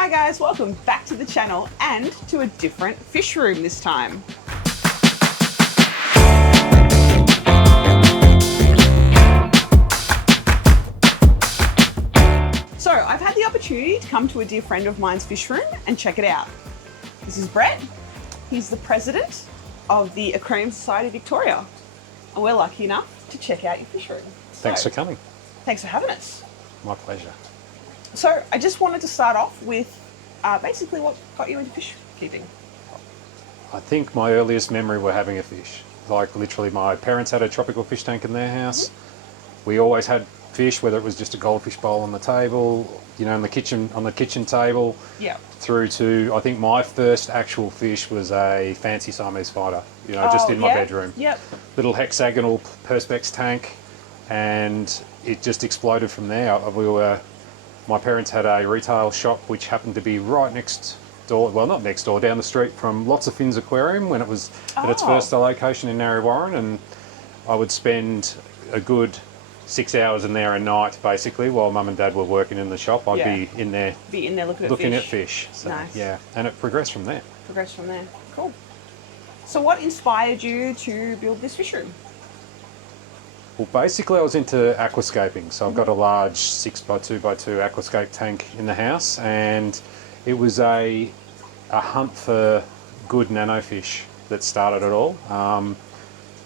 Hi guys, welcome back to the channel and to a different fish room this time. So I've had the opportunity to come to a dear friend of mine's fish room and check it out. This is Brett. He's the president of the Aquarium Society Victoria. And we're lucky enough to check out your fish room. Thanks for coming. Thanks for having us. My pleasure. So I just wanted to start off with basically what got you into fish keeping. I think my earliest memory were having a fish. Like literally my parents had a tropical fish tank in their house. Mm-hmm. We always had fish, whether it was just a goldfish bowl on the table, you know, on the kitchen table. Yeah. Through to, I think my first actual fish was a fancy Siamese fighter, you know, just in my bedroom. Yep. Little hexagonal perspex tank, and it just exploded from there. My parents had a retail shop which happened to be right next door, well not next door, down the street from Lots of Fins Aquarium when it was at its first location in Narre Warren, and I would spend a good 6 hours in there a night basically while mum and dad were working in the shop. I'd be in there looking at fish. So, nice. Yeah, and it progressed from there. Cool. So what inspired you to build this fish room? Well, basically I was into aquascaping, so I've got a large 6x2x2 aquascape tank in the house, and it was a hunt for good nanofish that started it all,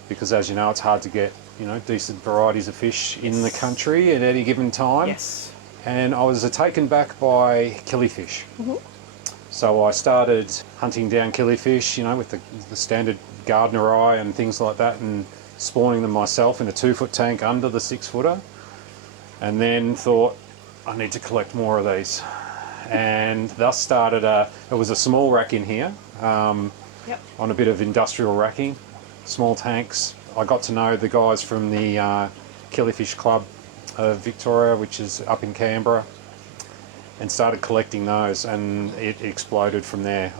because as you know, it's hard to get, you know, decent varieties of fish in the country at any given time. Yes. And I was taken back by killifish. Mm-hmm. So I started hunting down killifish, you know, with the standard gardener eye and things like that, and spawning them myself in a 2-foot tank under the 6-footer, and then thought I need to collect more of these, and thus started it was a small rack in here, on a bit of industrial racking, small tanks. I got to know the guys from the Killifish Club of Victoria, which is up in Canberra, and started collecting those, and it exploded from there.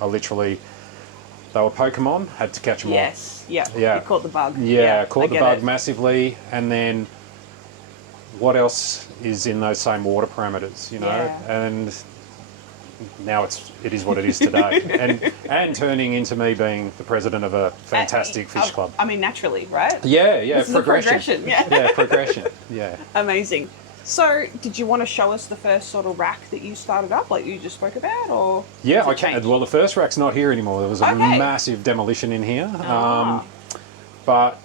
They were Pokemon, had to catch them all. Yes, yeah. You caught the bug. Yeah, caught the bug massively, and then what else is in those same water parameters, you know? Yeah. And now it is what it is today. and turning into me being the president of a fantastic fish club. I mean, naturally, right? Yeah, this progression. Is a progression. Yeah, progression. Yeah. Amazing. So, did you want to show us the first sort of rack that you started up, like you just spoke about, or? Yeah, I can. Well, the first rack's not here anymore. There was a massive demolition in here. But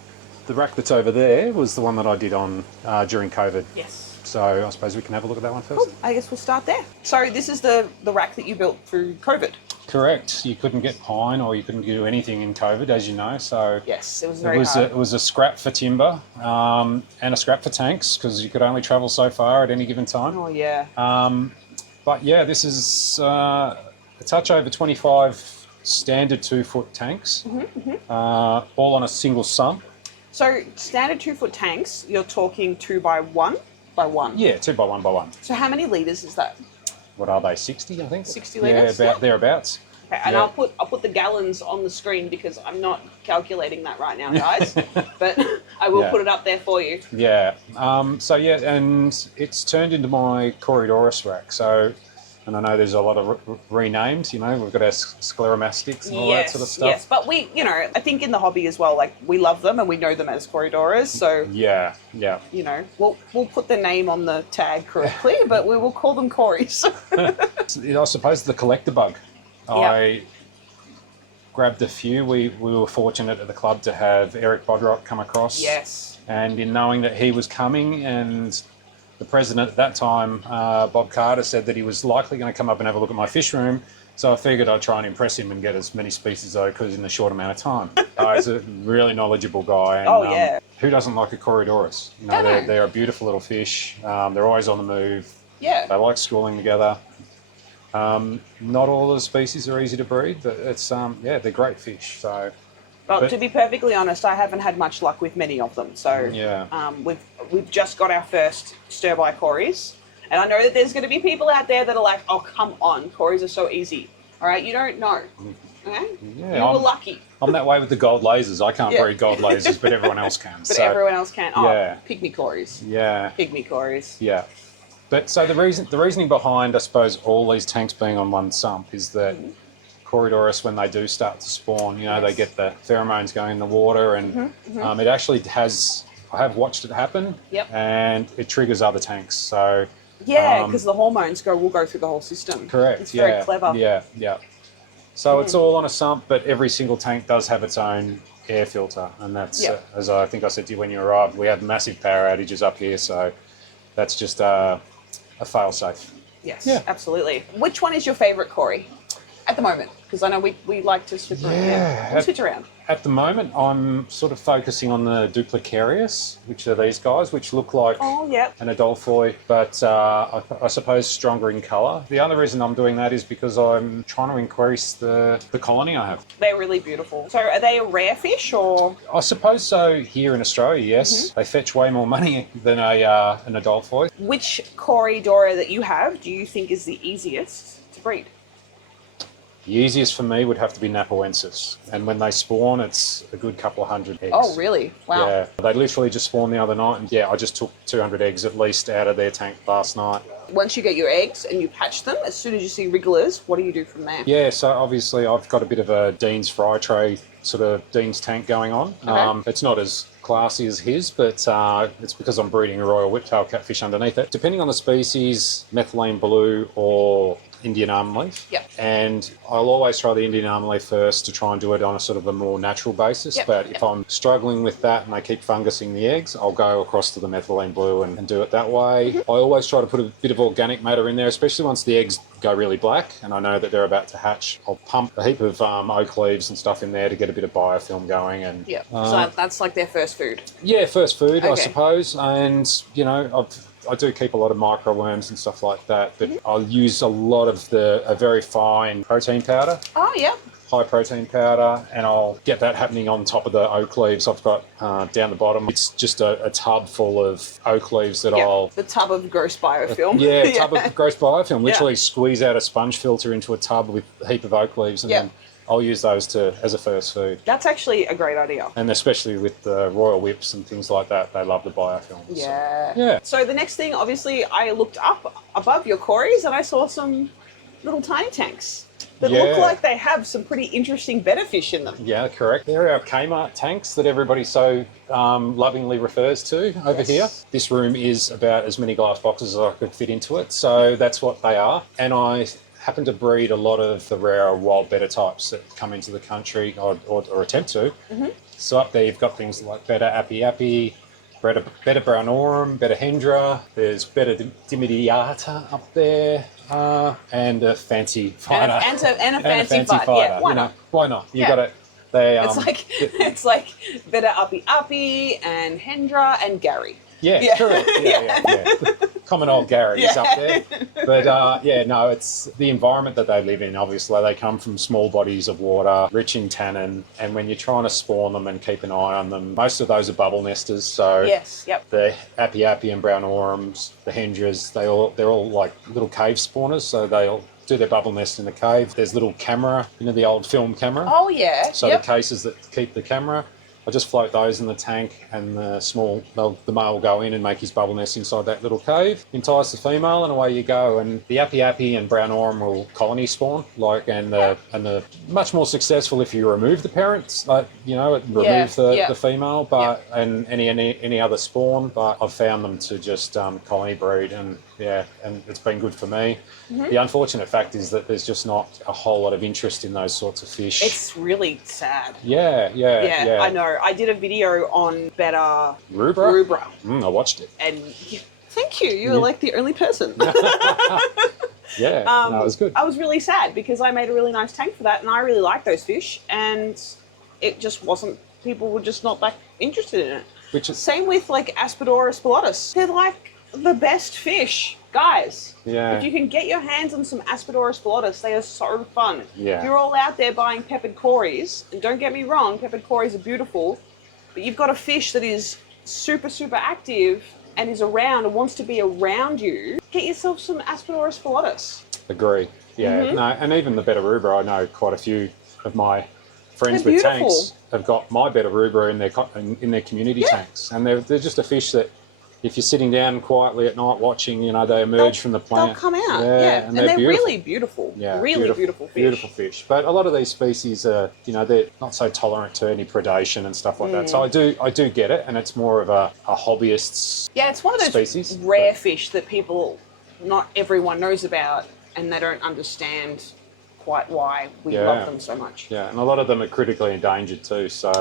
the rack that's over there was the one that I did on during COVID. Yes. So I suppose we can have a look at that one first. Cool. I guess we'll start there. So this is the rack that you built through COVID. Correct. You couldn't get pine or you couldn't do anything in COVID, as you know. So yes, it was very hard. It was a scrap for timber and a scrap for tanks, because you could only travel so far at any given time. Oh yeah. But yeah, this is a touch over 25 standard 2-foot tanks, all on a single sump. So standard 2-foot tanks, you're talking 2x1 by 1? Yeah, 2x1 by 1. So how many litres is that? What are they, 60 I think? 60 litres? Yeah, thereabouts. Okay, and I'll put the gallons on the screen because I'm not calculating that right now, guys. But I will put it up there for you. Yeah. And it's turned into my Corydoras rack. So, and I know there's a lot of renamed, you know, we've got our scleromastics and all that sort of stuff. Yes, but we, you know, I think in the hobby as well, like we love them and we know them as Corydoras, so yeah, you know, we'll put the name on the tag correctly, but we will call them Corys. I suppose the collector bug. I grabbed a few. We were fortunate at the club to have Eric Bodrock come across. Yes. And in knowing that he was coming, and the president at that time, Bob Carter, said that he was likely going to come up and have a look at my fish room. So I figured I'd try and impress him and get as many species as I could in a short amount of time. He's a really knowledgeable guy. And, who doesn't like a Corydoras? You know, they're a beautiful little fish. They're always on the move. Yeah. They like schooling together. Not all of the species are easy to breed, but it's they're great fish. So. But to be perfectly honest, I haven't had much luck with many of them. So we've just got our first stir-by Corys. And I know that there's going to be people out there that are like, oh, come on, Corys are so easy. All right, you don't know. Okay? Yeah, you were lucky. I'm that way with the gold lasers. I can't breed gold lasers, but everyone else can. But everyone else can. Oh, pygmy Corys. Yeah. Pygmy Corys. Yeah. But so the reasoning behind, I suppose, all these tanks being on one sump is that Corydoras, when they do start to spawn, you know, they get the pheromones going in the water, and it actually has. I have watched it happen, and it triggers other tanks. So yeah, because the hormones will go through the whole system. Correct. It's very clever. Yeah, yeah. So it's all on a sump, but every single tank does have its own air filter, and that's as I think I said to you when you arrived, we have massive power outages up here, so that's just a fail-safe. Yes, absolutely. Which one is your favourite, Corey, at the moment? Because I know we like to switch around. Yeah, we'll switch around. At the moment, I'm sort of focusing on the duplicarius, which are these guys, which look like an Adolphoi, but I suppose stronger in colour. The other reason I'm doing that is because I'm trying to increase the colony I have. They're really beautiful. So are they a rare fish, or? I suppose so here in Australia, yes. They fetch way more money than an Adolphoi. Which Corydora that you have do you think is the easiest to breed? The easiest for me would have to be Napoensis, and when they spawn, it's a good couple of hundred eggs. Oh, really? Wow. Yeah, they literally just spawned the other night, and I just took 200 eggs at least out of their tank last night. Once you get your eggs and you hatch them, as soon as you see wrigglers, what do you do from there? Yeah, so obviously I've got a bit of a Dean's fry tray, sort of Dean's tank going on. Okay. It's not as classy as his, but it's because I'm breeding a royal whiptail catfish underneath it. Depending on the species, methylene blue or Indian armleaf. Yep. And I'll always try the Indian armleaf first to try and do it on a sort of a more natural basis. But if I'm struggling with that and they keep fungusing the eggs, I'll go across to the methylene blue and do it that way. I always try to put a bit of organic matter in there, especially once the eggs go really black and I know that they're about to hatch. I'll pump a heap of oak leaves and stuff in there to get a bit of biofilm going. And so that's like their first food. Yeah, first food, I suppose. And, you know, I do keep a lot of microworms and stuff like that, but I'll use a lot of a very fine protein powder. Oh, yeah. High protein powder, and I'll get that happening on top of the oak leaves I've got down the bottom. It's just a tub full of oak leaves that I'll... The tub of gross biofilm. A tub of gross biofilm. Literally squeeze out a sponge filter into a tub with a heap of oak leaves, and then I'll use those as a first food. That's actually a great idea. And especially with the royal whips and things like that, they love the biofilm. Yeah. So the next thing, obviously, I looked up above your Corys and I saw some little tiny tanks that look like they have some pretty interesting betta fish in them. Yeah, correct. They're our Kmart tanks that everybody so lovingly refers to over here. This room is about as many glass boxes as I could fit into it, so that's what they are. And I happen to breed a lot of the rare wild betta types that come into the country or attempt to. So up there you've got things like Betta api, Betta brownorum, Betta hendra, there's Betta dimidiata up there, and a fancy fighter. And a fancy fighter. Yeah, why not? Why not? You got it. It's like Betta api and hendra and Gary. Yeah, correct. Yeah. Common old Gary is up there. But it's the environment that they live in. Obviously, they come from small bodies of water, rich in tannin, and when you're trying to spawn them and keep an eye on them, most of those are bubble nesters. So the api and brownorums, the hendras, they're all like little cave spawners. So they'll do their bubble nest in the cave. There's little camera, the old film camera. Oh yeah. So the cases that keep the camera. I just float those in the tank, and the male will go in and make his bubble nest inside that little cave, entice the female, and away you go. And the api and brownorum will colony spawn, and the much more successful if you remove the parents, remove the female, and any other spawn. But I've found them to just colony breed, and it's been good for me. The unfortunate fact is that there's just not a whole lot of interest in those sorts of fish. It's really sad. Yeah. I know. I did a video on Betta rubra. I watched it. And thank you. You were like the only person. It was good. I was really sad because I made a really nice tank for that, and I really like those fish, and it just wasn't. People were just not that interested in it. Same with like Aspidoras pilotus. They're like the best fish. Guys, if you can get your hands on some Aspidoras pilotus, they are so fun. Yeah. You're all out there buying peppered Corys, and don't get me wrong, peppered Corys are beautiful, but you've got a fish that is super, super active and is around and wants to be around you. Get yourself some Aspidoras pilotus. Agree. Yeah. No, and even the Betta rubra, I know quite a few of my friends with tanks have got my Betta rubra in their community tanks, and they're just a fish that if you're sitting down quietly at night watching, you know, they emerge from the plant. They'll come out, and they're beautiful. really beautiful. Yeah, really beautiful fish. Beautiful fish. But a lot of these species are, you know, they're not so tolerant to any predation and stuff like that. So I do get it, and it's more of a hobbyist's it's one of those species, rare fish that not everyone knows about, and they don't understand quite why we love them so much. Yeah, and a lot of them are critically endangered too. So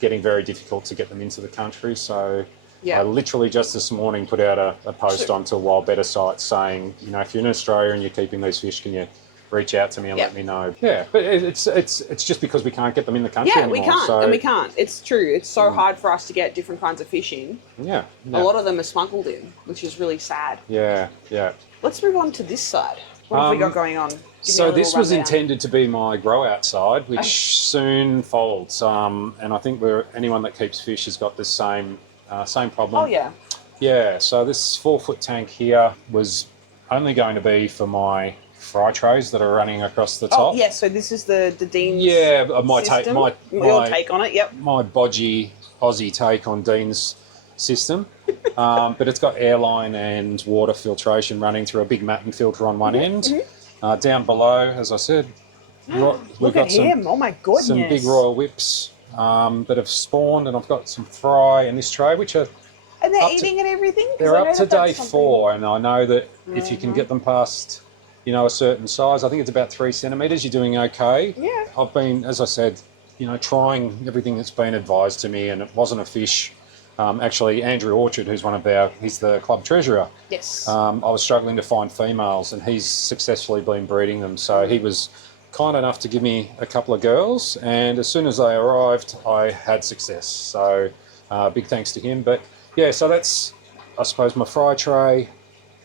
getting very difficult to get them into the country. So I literally just this morning put out a post onto a Wild Betta site saying, you know, if you're in Australia and you're keeping these fish, can you reach out to me and let me know? Yeah, but it's just because we can't get them in the country anymore. We can't. It's true. It's so hard for us to get different kinds of fish in. Yeah. A lot of them are smuggled in, which is really sad. Yeah. Let's move on to this side. What have we got going on? So this was intended to be my grow out side, which soon folds. And I think anyone that keeps fish has got this same problem. Oh yeah. Yeah. So this 4-foot tank here was only going to be for my fry trays that are running across the top. Oh yeah. So this is the Dean's my system. your take on it. Yep. My bodgy Aussie take on Dean's system. But it's got airline and water filtration running through a big matting filter on one end. Down below, as I said, we've got him. Oh my goodness. some big royal whips that have spawned, and I've got some fry in this tray, which are... And they're eating and everything? They're up to day 4, and I know that if you can get them past, you know, a certain size, I think it's about 3 centimetres, you're doing okay. Yeah. I've been, as I said, you know, trying everything that's been advised to me, and it wasn't a fish. Actually, Andrew Orchard, he's the club treasurer. Yes. I was struggling to find females, and he's successfully been breeding them. So he was kind enough to give me a couple of girls, and as soon as they arrived, I had success. So big thanks to him. But yeah, so that's, I suppose, my fry tray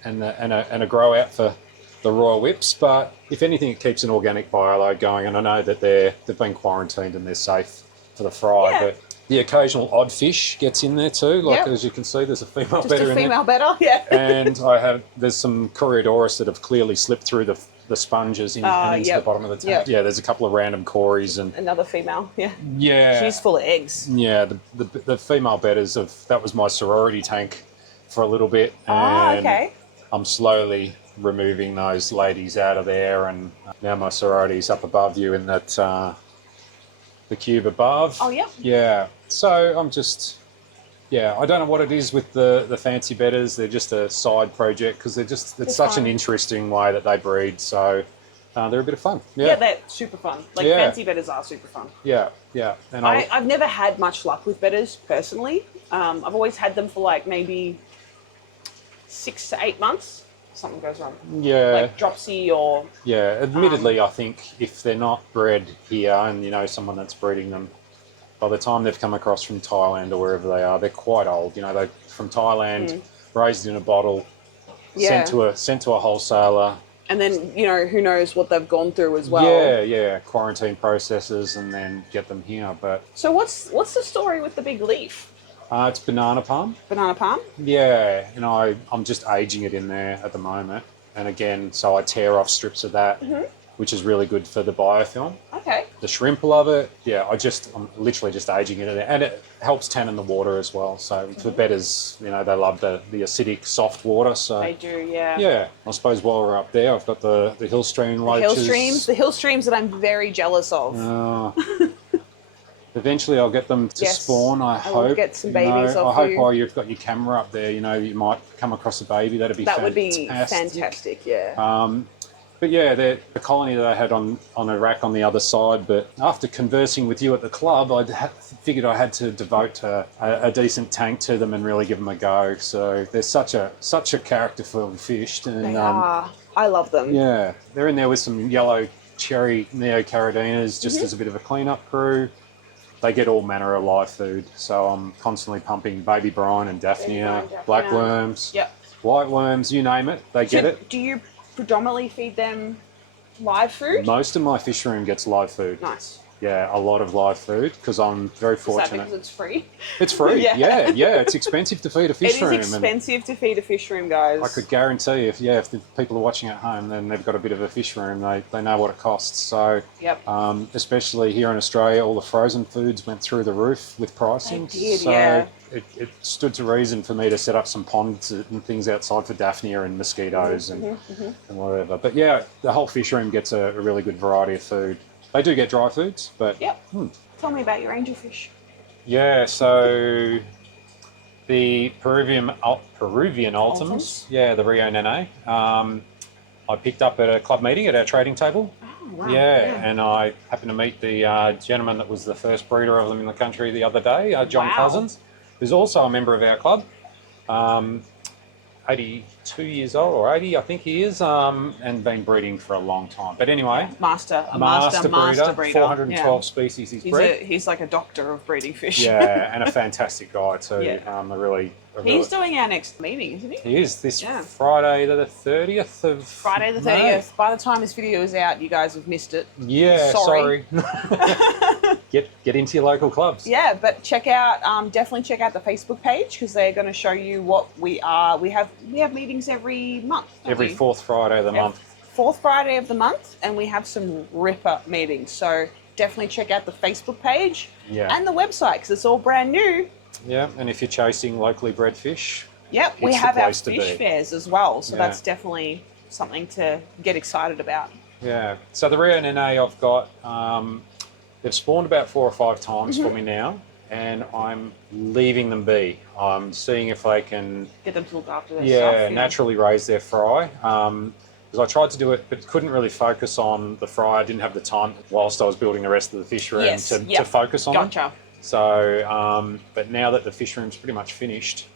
and a grow out for the royal whips. But if anything, it keeps an organic bioload going, and I know that they've been quarantined and they're safe for the fry. Yeah. But the occasional odd fish gets in there too. Like as you can see, there's a female Betta in there. Just a female Betta, yeah. And there's some Corydoras that have clearly slipped through the sponges and into the bottom of the tank. Yeah, there's a couple of random Corys and another female. Yeah. She's full of eggs. Yeah, the female Bettas that was my sorority tank for a little bit. And okay. I'm slowly removing those ladies out of there, and now my sorority's up above you in that the cube above. Oh, yeah. Yeah. So I'm just, I don't know what it is with the fancy Bettas. They're just a side project because it's such an interesting way that they breed. So they're a bit of fun. Yeah, they're super fun. Fancy Bettas are super fun. Yeah. And I've never had much luck with Bettas personally. I've always had them for like maybe 6 to 8 months. Something goes wrong. Yeah. Like dropsy or... Yeah, admittedly, I think if they're not bred here and you know someone that's breeding them, by the time they've come across from Thailand or wherever they are, they're quite old. You know, they're from Thailand, raised in a bottle, sent to a wholesaler. And then, you know, who knows what they've gone through as well. Yeah, quarantine processes and then get them here. But so what's the story with the big leaf? It's banana palm. Banana palm? Yeah, and I'm just aging it in there at the moment. And again, so I tear off strips of that, which is really good for the biofilm. Okay. The shrimp love it. Yeah, I'm literally just aging it in there. And it helps tan in the water as well. So for Bettas, you know, they love the acidic, soft water. So they do, yeah. Yeah, I suppose while we're up there, I've got the Hillstream loaches. The Hillstreams that I'm very jealous of. Eventually I'll get them to spawn, I hope. Will get some babies off I hope while you've got your camera up there, you know, you might come across a baby. That would be fantastic, yeah. But yeah, the colony that I had on a rack on the other side, but after conversing with you at the club, I figured I had to devote a decent tank to them and really give them a go. So they're such a character-filled fish. And, they are. I love them. Yeah. They're in there with some yellow cherry neocaradinas just as a bit of a clean-up crew. They get all manner of live food, so I'm constantly pumping baby brine and daphnia, black worms, white worms, you name it, they get it. Do you predominantly feed them live food? Most of my fish room gets live food. Nice. a lot of live food because I'm very Is that fortunate. because it's free? It's free. Yeah. yeah. It's expensive to feed a fish room. It is expensive to feed a fish room, guys. I could guarantee if the people are watching at home, then they've got a bit of a fish room. They know what it costs. So, especially here in Australia, all the frozen foods went through the roof with pricing. They did, so yeah. it stood to reason for me to set up some ponds and things outside for Daphnia and mosquitoes and whatever. But yeah, the whole fish room gets a really good variety of food. They do get dry foods, but... Tell me about your angelfish. Yeah, so the Peruvian Ultims, the Rio Nene, I picked up at a club meeting at our trading table. Oh, wow. And I happened to meet the gentleman that was the first breeder of them in the country the other day, John Cousins, who's also a member of our club. 82 years old, or 80, I think he is, and been breeding for a long time. But anyway, master breeder. 412 species he's bred. He's like a doctor of breeding fish. Yeah, and a fantastic guy too. He's doing our next meeting, isn't he? He is this Friday the 30th of Friday the 30th. May. By the time this video is out, you guys have missed it. Yeah, sorry. Get into your local clubs. Yeah, but definitely check out the Facebook page because they're going to show you what we are. We have meetings every month. Every fourth Friday of the month. Fourth Friday of the month, and we have some ripper meetings. So definitely check out the Facebook page and the website because it's all brand new. Yeah, and if you're chasing locally bred fish, we have our fish fairs as well. So that's definitely something to get excited about. Yeah. So the Rio Nene I've got, they've spawned about 4 or 5 times for me now, and I'm leaving them be. I'm seeing if I can get them to look after their stuff. Naturally raise their fry. Because I tried to do it, but couldn't really focus on the fry. I didn't have the time whilst I was building the rest of the fish room to focus on it. So, but now that the fish room's pretty much finished,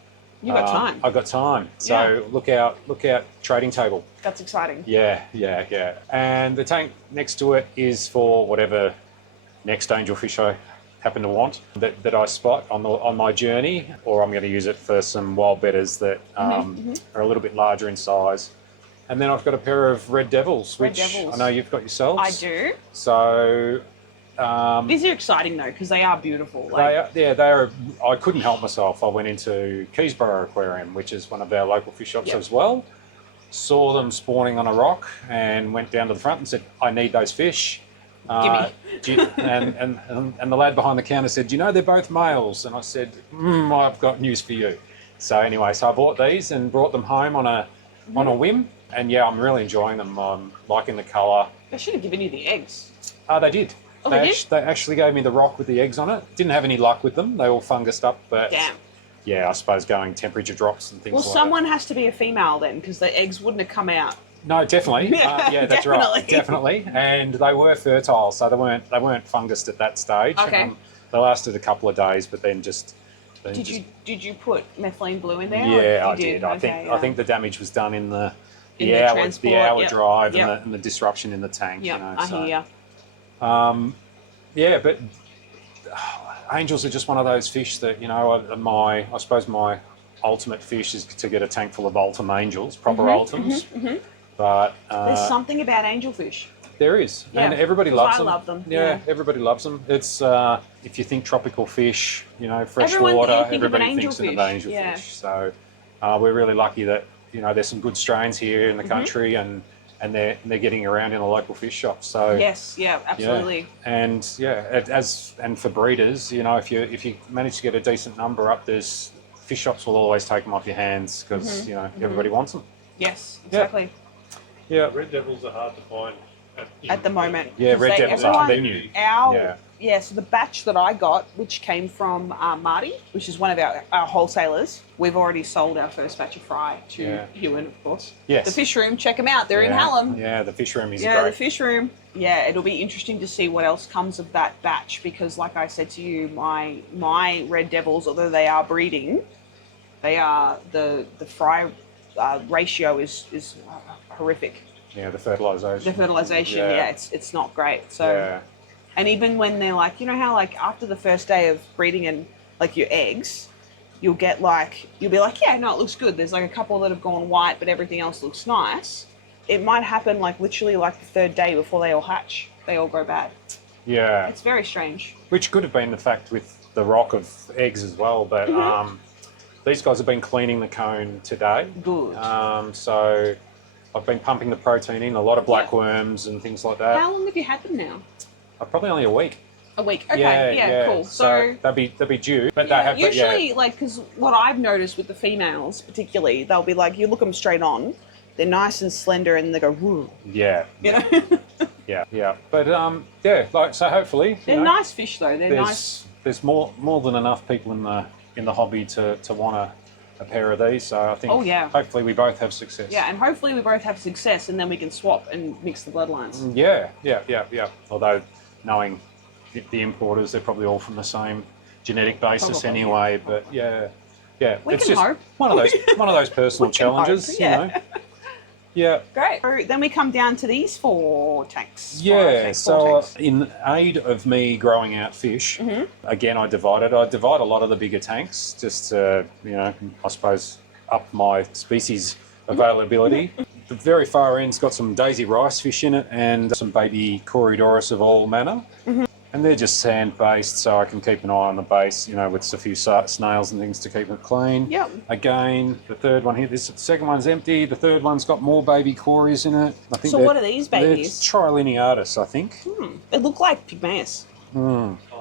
you got time. I've got time. So look out, trading table. That's exciting. Yeah. And the tank next to it is for whatever next angelfish I happen to want that I spot on my journey, or I'm going to use it for some wild bettas that are a little bit larger in size. And then I've got a pair of red devils, which I know you've got yourselves. I do. So these are exciting though because they are beautiful. They are. I couldn't help myself. I went into Killifish Aquarium, which is one of our local fish shops as well. Saw them spawning on a rock and went down to the front and said, "I need those fish." And the lad behind the counter said, "Do you know they're both males?" And I said, "I've got news for you." So anyway, I bought these and brought them home on a whim. And I'm really enjoying them. I'm liking the colour. They should have given you the eggs. They did. Oh, they actually gave me the rock with the eggs on it. Didn't have any luck with them. They all fungused up, but I suppose going temperature drops and things like that. Well, someone has to be a female then, because the eggs wouldn't have come out. No, definitely. That's right. Definitely. And they were fertile, so they weren't fungused at that stage. Okay. They lasted a couple of days, but then just. Did you put methylene blue in there? Yeah, I did. I think the damage was done in the hour drive and the disruption in the tank. Yeah, I hear you. But angels are just one of those fish that I suppose my ultimate fish is to get a tank full of ultim angels, proper ultims. But there's something about angelfish. There is, and everybody loves them. I love them. Yeah, everybody loves them. It's if you think tropical fish, fresh Everyone water, think everybody of thinks of angelfish. So we're really lucky that there's some good strains here in the country, and they're getting around in the local fish shops. So yes, absolutely. And and for breeders, if you manage to get a decent number up, there's fish shops will always take them off your hands because everybody wants them. Yes, exactly. Yeah, red devils are hard to find at the moment. Yeah, red devils are new. So the batch that I got, which came from Marty, which is one of our wholesalers, we've already sold our first batch of fry to Ewan, of course. Yes. The fish room, check them out. They're in Hallam. Yeah, the fish room is great. Yeah, the fish room. Yeah, it'll be interesting to see what else comes of that batch because, like I said to you, my red devils, although they are breeding, they are the fry ratio is horrific. Yeah, the fertilisation. It's not great. So, and even when they're like, how after the first day of breeding and your eggs, you'll be like, it looks good. There's a couple that have gone white, but everything else looks nice. It might happen literally the third day before they all hatch. They all go bad. Yeah. It's very strange. Which could have been the fact with the rock of eggs as well, but these guys have been cleaning the cone today. Good. So I've been pumping the protein in, a lot of black worms and things like that. How long have you had them now? Probably only a week. A week. Okay. Yeah. Cool. So they'll be due, but they have. Usually, like, because what I've noticed with the females, particularly, they'll be like, you look them straight on, they're nice and slender, and they go woo. Yeah. You know. Yeah. But like so, hopefully they're nice fish though. They're nice. There's more than enough people in the hobby to want a pair of these. So I think. Hopefully we both have success. Yeah, and hopefully we both have success, and then we can swap and mix the bloodlines. Yeah. Although knowing the importers, they're probably all from the same genetic basis anyway. But yeah, we it's can just hope. one of those personal challenges, hope, you know. Yeah. Great. So then we come down to these 4 tanks. Yeah. So in aid of me growing out fish, again I divide a lot of the bigger tanks just to, I suppose up my species availability. The very far end's got some daisy rice fish in it and some baby Corydoras of all manner. And they're just sand-based, so I can keep an eye on the base, with a few snails and things to keep it clean. Yep. Again, the third one here, the second one's empty. The third one's got more baby cories in it. I think so what are these babies? They're Trilineatus, I think. They look like pygmaeus.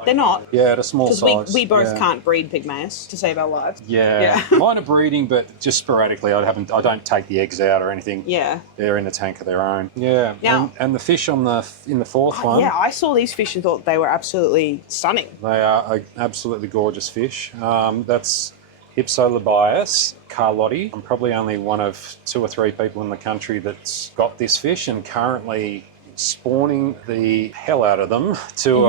They're not. Yeah, at a small size. Because we both can't breed pygmaeus to save our lives. Yeah. Mine are breeding, but just sporadically. I don't take the eggs out or anything. Yeah. They're in the tank of their own. Yeah. Now, and the fish in the fourth one. Yeah, I saw these fish and thought they were absolutely stunning. They are absolutely gorgeous fish. That's Ipsolobias carlotti. I'm probably only one of 2 or 3 people in the country that's got this fish, and currently spawning the hell out of them to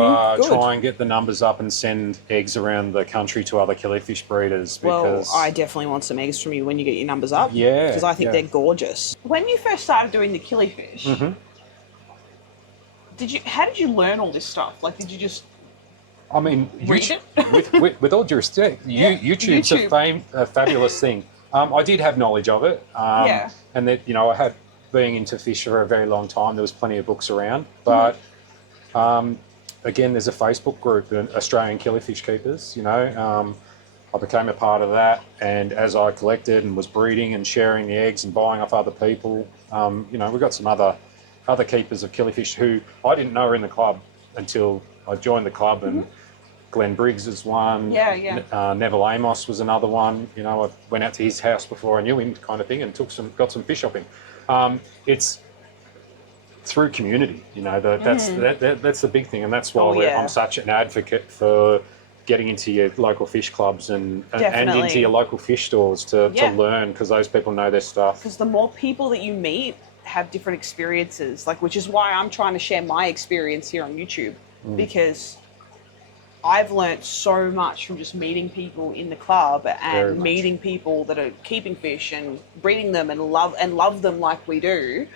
try and get the numbers up and send eggs around the country to other killifish breeders. Because I definitely want some eggs from you when you get your numbers up. Yeah. Because I think they're gorgeous. When you first started doing the killifish, how did you learn all this stuff? Like, did you just read it? with all due respect, YouTube's a fabulous thing. I did have knowledge of it. And that, I had, being into fish for a very long time, there was plenty of books around. But again, there's a Facebook group, Australian Killifish Keepers. I became a part of that, and as I collected and was breeding and sharing the eggs and buying off other people, we've got some other keepers of killifish who I didn't know were in the club until I joined the club. And Glenn Briggs is one. Neville Amos was another one. I went out to his house before I knew him, kind of thing, and got some fish shopping. It's through community, that's the big thing, and that's why I'm such an advocate for getting into your local fish clubs and into your local fish stores to learn, because those people know their stuff. Because the more people that you meet have different experiences, which is why I'm trying to share my experience here on YouTube, because I've learnt so much from just meeting people in the club and meeting people that are keeping fish and breeding them and love them like we do,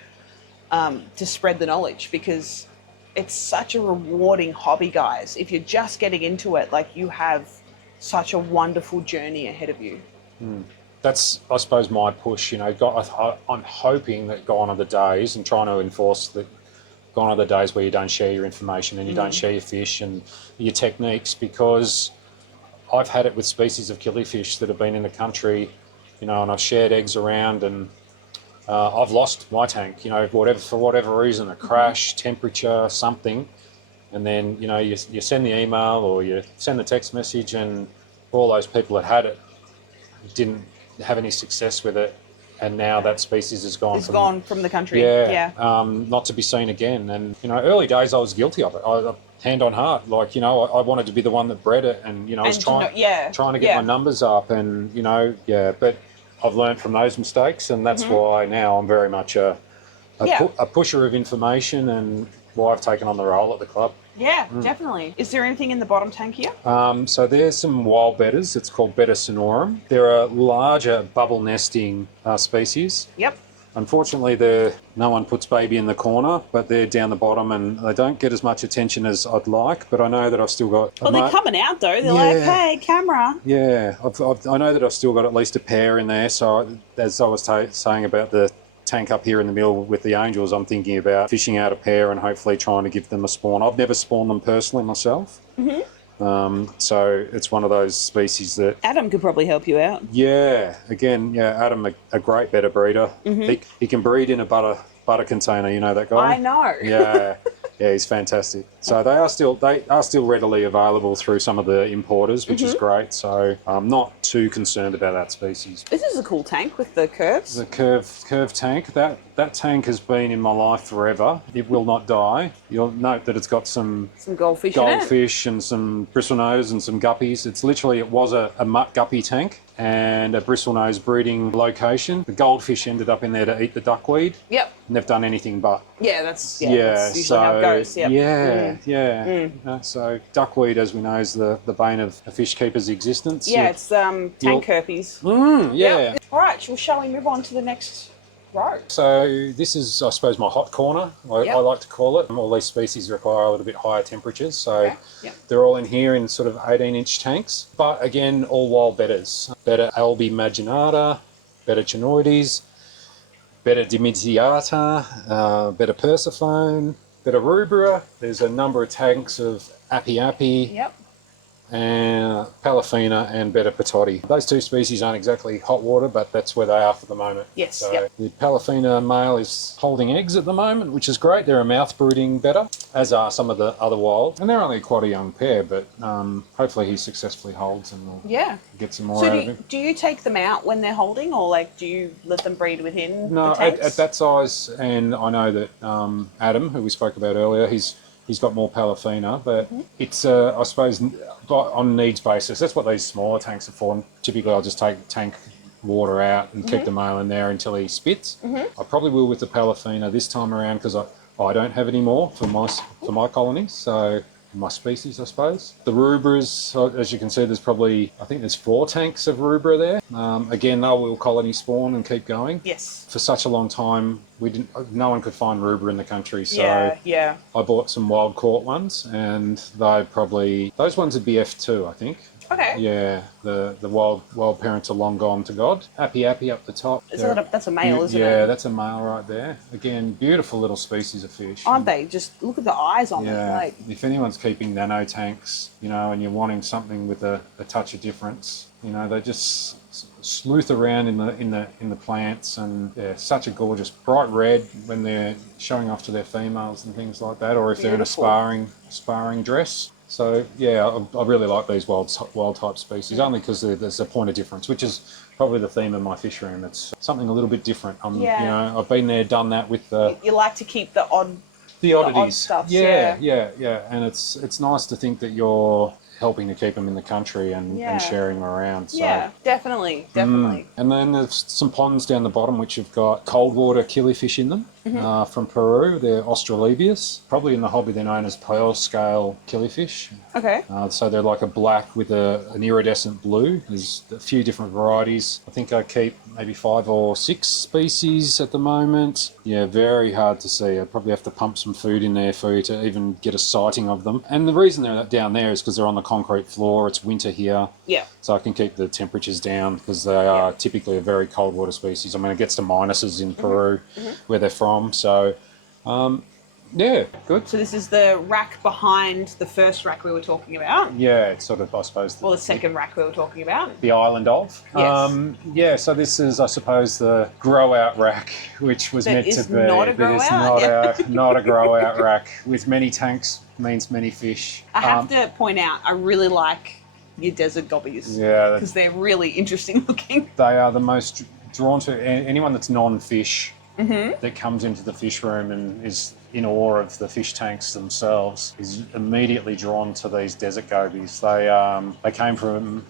to spread the knowledge, because it's such a rewarding hobby, guys. If you're just getting into it, you have such a wonderful journey ahead of you. That's, I suppose, my push. I'm hoping that gone are the days, and trying to enforce that. Gone are the days where you don't share your information and you don't share your fish and your techniques, because I've had it with species of killifish that have been in the country, and I've shared eggs around, and I've lost my tank, for whatever reason, a crash, temperature, something, and then, you send the email or you send the text message, and all those people that had it didn't have any success with it. And now that species is gone. It's gone from the country. Not to be seen again. And early days I was guilty of it. Hand on heart, I wanted to be the one that bred it, and I was trying to get my numbers up, and But I've learned from those mistakes, and that's why now I'm very much a pusher of information, and why I've taken on the role at the club. Yeah, definitely. Is there anything in the bottom tank here? So there's some wild bettas. It's called Betta sonorum. They're a larger bubble nesting species. Yep. Unfortunately, no one puts baby in the corner, but they're down the bottom, and they don't get as much attention as I'd like. But I know that I've still got... Well, they're coming out, though. They're like, hey, camera. Yeah. I know that I've still got at least a pair in there. So as I was saying about the tank up here in the middle with the angels, I'm thinking about fishing out a pair and hopefully trying to give them a spawn. I've never spawned them personally myself. So it's one of those species that... Adam could probably help you out. Yeah, again, Adam, a great Betta breeder. He can breed in a butter container, you know that guy? I know. Yeah, he's fantastic. So they are still readily available through some of the importers, which is great. So I'm not too concerned about that species. This is a cool tank with the curves. The curved tank, that tank has been in my life forever. It will not die. You'll note that it's got some goldfish and some bristlenose and some guppies. It was a mutt guppy tank and a bristlenose breeding location. The goldfish ended up in there to eat the duckweed. Yep. And they've done anything but. That's usually how it goes. Yep. So duckweed, as we know, is the bane of a fish keeper's existence. Yeah, it's tank herpes. Yeah. All right, well, shall we move on to the next row? So this is, I suppose, my hot corner, I like to call it. All these species require a little bit higher temperatures, so they're all in here in sort of 18-inch tanks. But again, all wild bettas. Betta albi marginata, Betta chinoides, Betta dimidiata, Betta persiphone, Betta rubra. There's a number of tanks of api, and Palafina and Betta patotti. Those two species aren't exactly hot water, but that's where they are for the moment. Yes. So the Palafina male is holding eggs at the moment, which is great. They're a mouth brooding Betta, as are some of the other wild. And they're only quite a young pair, but hopefully he successfully holds and we'll get some more out of him. Do you take them out when they're holding, or like do you let them breed within the tanks? At that size, and I know that Adam, who we spoke about earlier, he's got more Palafina, but it's, I suppose, on needs basis. That's what these smaller tanks are for. Typically, I'll just take tank water out and keep the male in there until he spits. I probably will with the Palafina this time around because I don't have any more for my colonies, so my species, I suppose. The rubras, as you can see, I think there's 4 tanks of rubra there. Again, they will colony spawn and keep going. Yes. For such a long time, no one could find rubra in the country, so I bought some wild caught ones, and those ones would be F2, I think. Okay. Yeah, the wild parents are long gone to God. Api up the top. That's a male, isn't it? Yeah, that's a male right there. Again, beautiful little species of fish. Aren't they? Just look at the eyes on them. Yeah. If anyone's keeping nano tanks, and you're wanting something with a touch of difference, they just sleuth around in the plants, and such a gorgeous bright red when they're showing off to their females and things like that, or if they're in a sparring dress. So I really like these wild type species, only because there's a point of difference, which is probably the theme of my fish room. It's something a little bit different. I've been there, done that with the. You like to keep the oddities. The odd stuff. Yeah, and it's nice to think that you're helping to keep them in the country and sharing them around. So. Yeah, definitely. And then there's some ponds down the bottom which have got cold water killifish in them from Peru. They're Australebius. Probably in the hobby they're known as pearl scale killifish. Okay. So they're like a black with an iridescent blue. There's a few different varieties. I think I keep maybe 5 or 6 species at the moment. Yeah, very hard to see. I probably have to pump some food in there for you to even get a sighting of them. And the reason they're down there is because they're on the concrete floor. It's winter here. Yeah. So I can keep the temperatures down because they are typically a very cold water species. I mean, it gets to minuses in Peru where they're from. So, yeah, good. So this is the rack behind the first rack we were talking about? Yeah, it's sort of, I suppose... the second rack we were talking about? The island of? Yes. So this is, I suppose, the grow-out rack, which was meant to be... not a grow-out? Not a grow-out rack. With many tanks means many fish. I have to point out, I really like your desert gobies. Yeah. Because they're really interesting looking. They are the most drawn to... Anyone that's non-fish that comes into the fish room and is in awe of the fish tanks themselves is immediately drawn to these desert gobies. They came from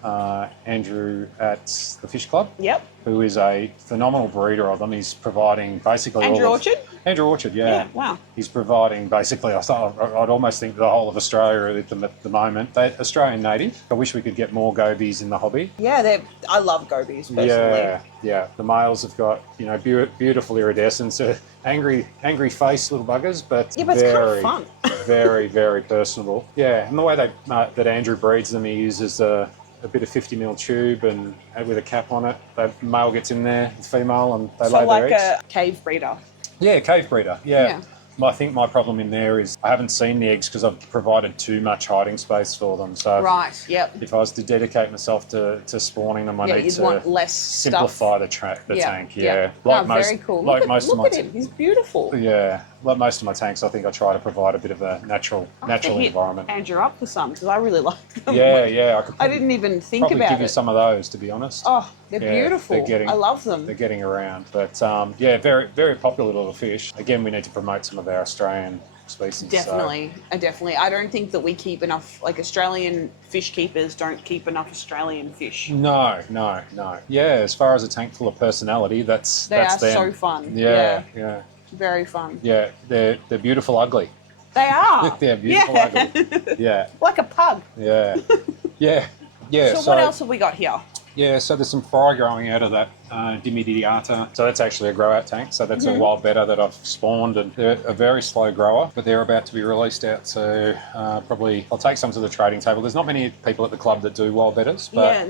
Andrew at the Fish Club. Yep. Who is a phenomenal breeder of them. He's providing basically Andrew Orchard? Andrew Orchard, yeah. Wow. He's providing basically, I'd almost think the whole of Australia at the moment. They're Australian native. I wish we could get more gobies in the hobby. Yeah, I love gobies personally. Yeah. The males have got, beautiful iridescence, angry face little buggers, but it's kind of fun. very, very personable. Yeah, and the way that Andrew breeds them, he uses a a bit of 50mm tube and with a cap on it. The male gets in there, the female, and they So lay like their eggs. a cave breeder. Yeah, cave breeder. Yeah. I think my problem in there is I haven't seen the eggs because I've provided too much hiding space for them. So Right, yep. if I was to dedicate myself to spawning them, I need you'd to want less simplify the tank. Yeah, Like very cool. Like Look at him, he's beautiful. Yeah, like most of my tanks, I think I try to provide a bit of a natural environment. And you're up for some because I really like them. Yeah. I didn't even think probably about give you some of those, to be honest. Oh, they're beautiful. I love them. They're getting around, but yeah, very very popular little fish. Again, we need to promote some of our Australian species. Definitely. I don't think that we keep enough, like Australian fish keepers don't keep enough Australian fish. No. Yeah, as far as a tank full of personality, they are so fun. Yeah. Very fun. Yeah, they're beautiful ugly. They are. They're beautiful ugly. Yeah. Like a pug. Yeah. So what else have we got here? Yeah, so there's some fry growing out of that dimidiata. So that's actually a grow out tank. So that's a wild betta that I've spawned, and they're a very slow grower, but they're about to be released out. So probably I'll take some to the trading table. There's not many people at the club that do wild bettas, but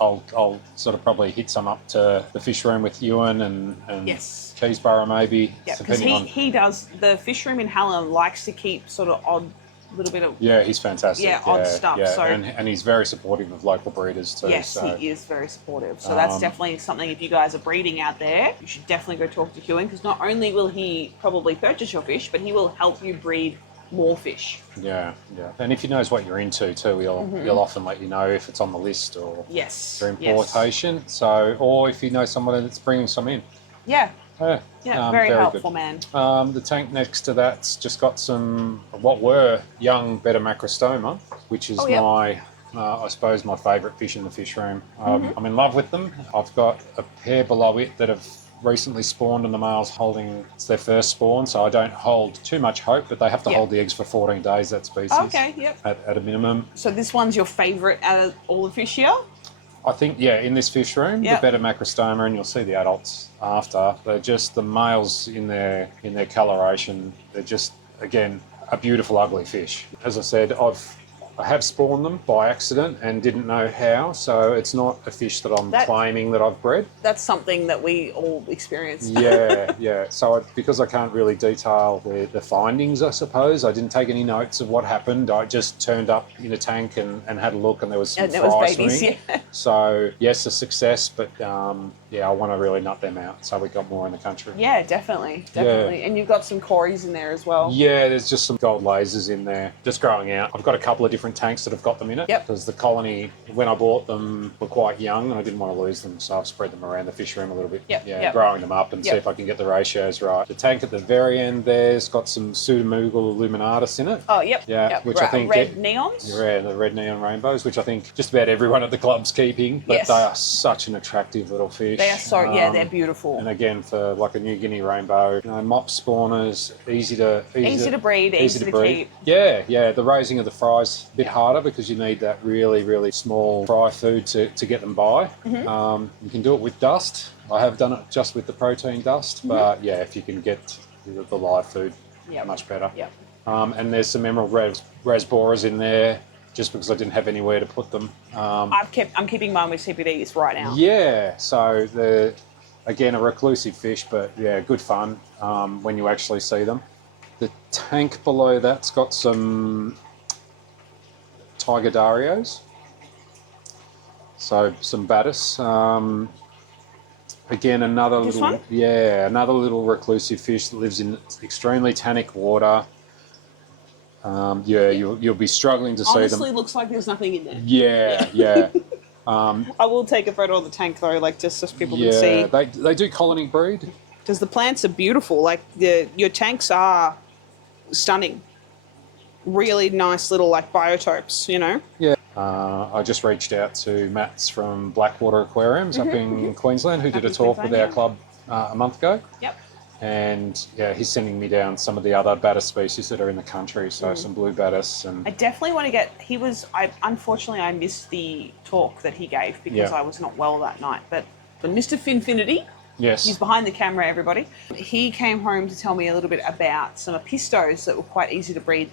I'll sort of probably hit some up to the fish room with Ewan and Keysborough maybe. Yeah, because he does, the fish room in Hallam likes to keep sort of odd little bit of... Yeah, he's fantastic. Odd stuff. Yeah. So, and he's very supportive of local breeders too. Yes, he is very supportive. So that's definitely something, if you guys are breeding out there, you should definitely go talk to Ewan, because not only will he probably purchase your fish, but he will help you breed more fish. Yeah. And if he knows what you're into too, he'll often let you know if it's on the list or for importation. Yes. So, or if he knows someone that's bringing some in. Yeah. Very helpful, good. man. The tank next to that's just got some what were young Betta macrostoma, which is I suppose my favourite fish in the fish room. I'm in love with them. I've got a pair below it that have recently spawned, and the male's it's their first spawn, so I don't hold too much hope, but they have to hold the eggs for 14 days, that species. At a minimum. So this one's your favourite out of all the fish here? I think, in this fish room, the Betta macrostoma, and you'll see the adults after, they're just the males in their coloration. They're just, again, a beautiful, ugly fish. As I said, I have spawned them by accident and didn't know how, so it's not a fish that I'm claiming that I've bred. That's something that we all experience. Yeah. So because I can't really detail the findings, I suppose, I didn't take any notes of what happened. I just turned up in a tank and had a look, and there was some fry swimming. So, yes, a success, but I want to really nut them out, so we got more in the country. Yeah, definitely. And you've got some Corys in there as well. Yeah, there's just some gold lasers in there, just growing out. I've got a couple of different tanks that have got them in it, because the colony, when I bought them, were quite young, and I didn't want to lose them, so I've spread them around the fish room a little bit. Growing them up and see if I can get the ratios right. The tank at the very end there's got some Pseudomugil illuminatus in it. Oh, which I think... Red neons? Yeah, the red neon rainbows, which I think just about everyone at the club's keeping, but they are such an attractive little fish. They are they're beautiful. And again, for like a New Guinea rainbow, mop spawners, easy to breed, easy to keep. Yeah. The raising of the fry's a bit harder because you need that really, really small fry food to get them by. You can do it with dust. I have done it just with the protein dust, but if you can get the live food, much better. And there's some emerald rasboras in there, just because I didn't have anywhere to put them. I'm keeping mine with CPDs right now. Yeah, so they're, again, a reclusive fish, but good fun when you actually see them. The tank below that's got some Corydoras, so some Bettas. Again, another little reclusive fish that lives in extremely tanic water. You'll be struggling to see them. Honestly, looks like there's nothing in there. Yeah. I will take a photo of the tank though, like just so people can see. They do colony breed. Because the plants are beautiful. Like your tanks are stunning. Really nice little like biotopes, Yeah. I just reached out to Matt's from Blackwater Aquariums up in Queensland, who did a talk with our club a month ago. And he's sending me down some of the other Betta species that are in the country, so some blue Bettas. And I definitely want to get. Unfortunately I missed the talk that he gave because I was not well that night. But Mr. Finfinity, he's behind the camera, everybody. He came home to tell me a little bit about some apistos that were quite easy to breed.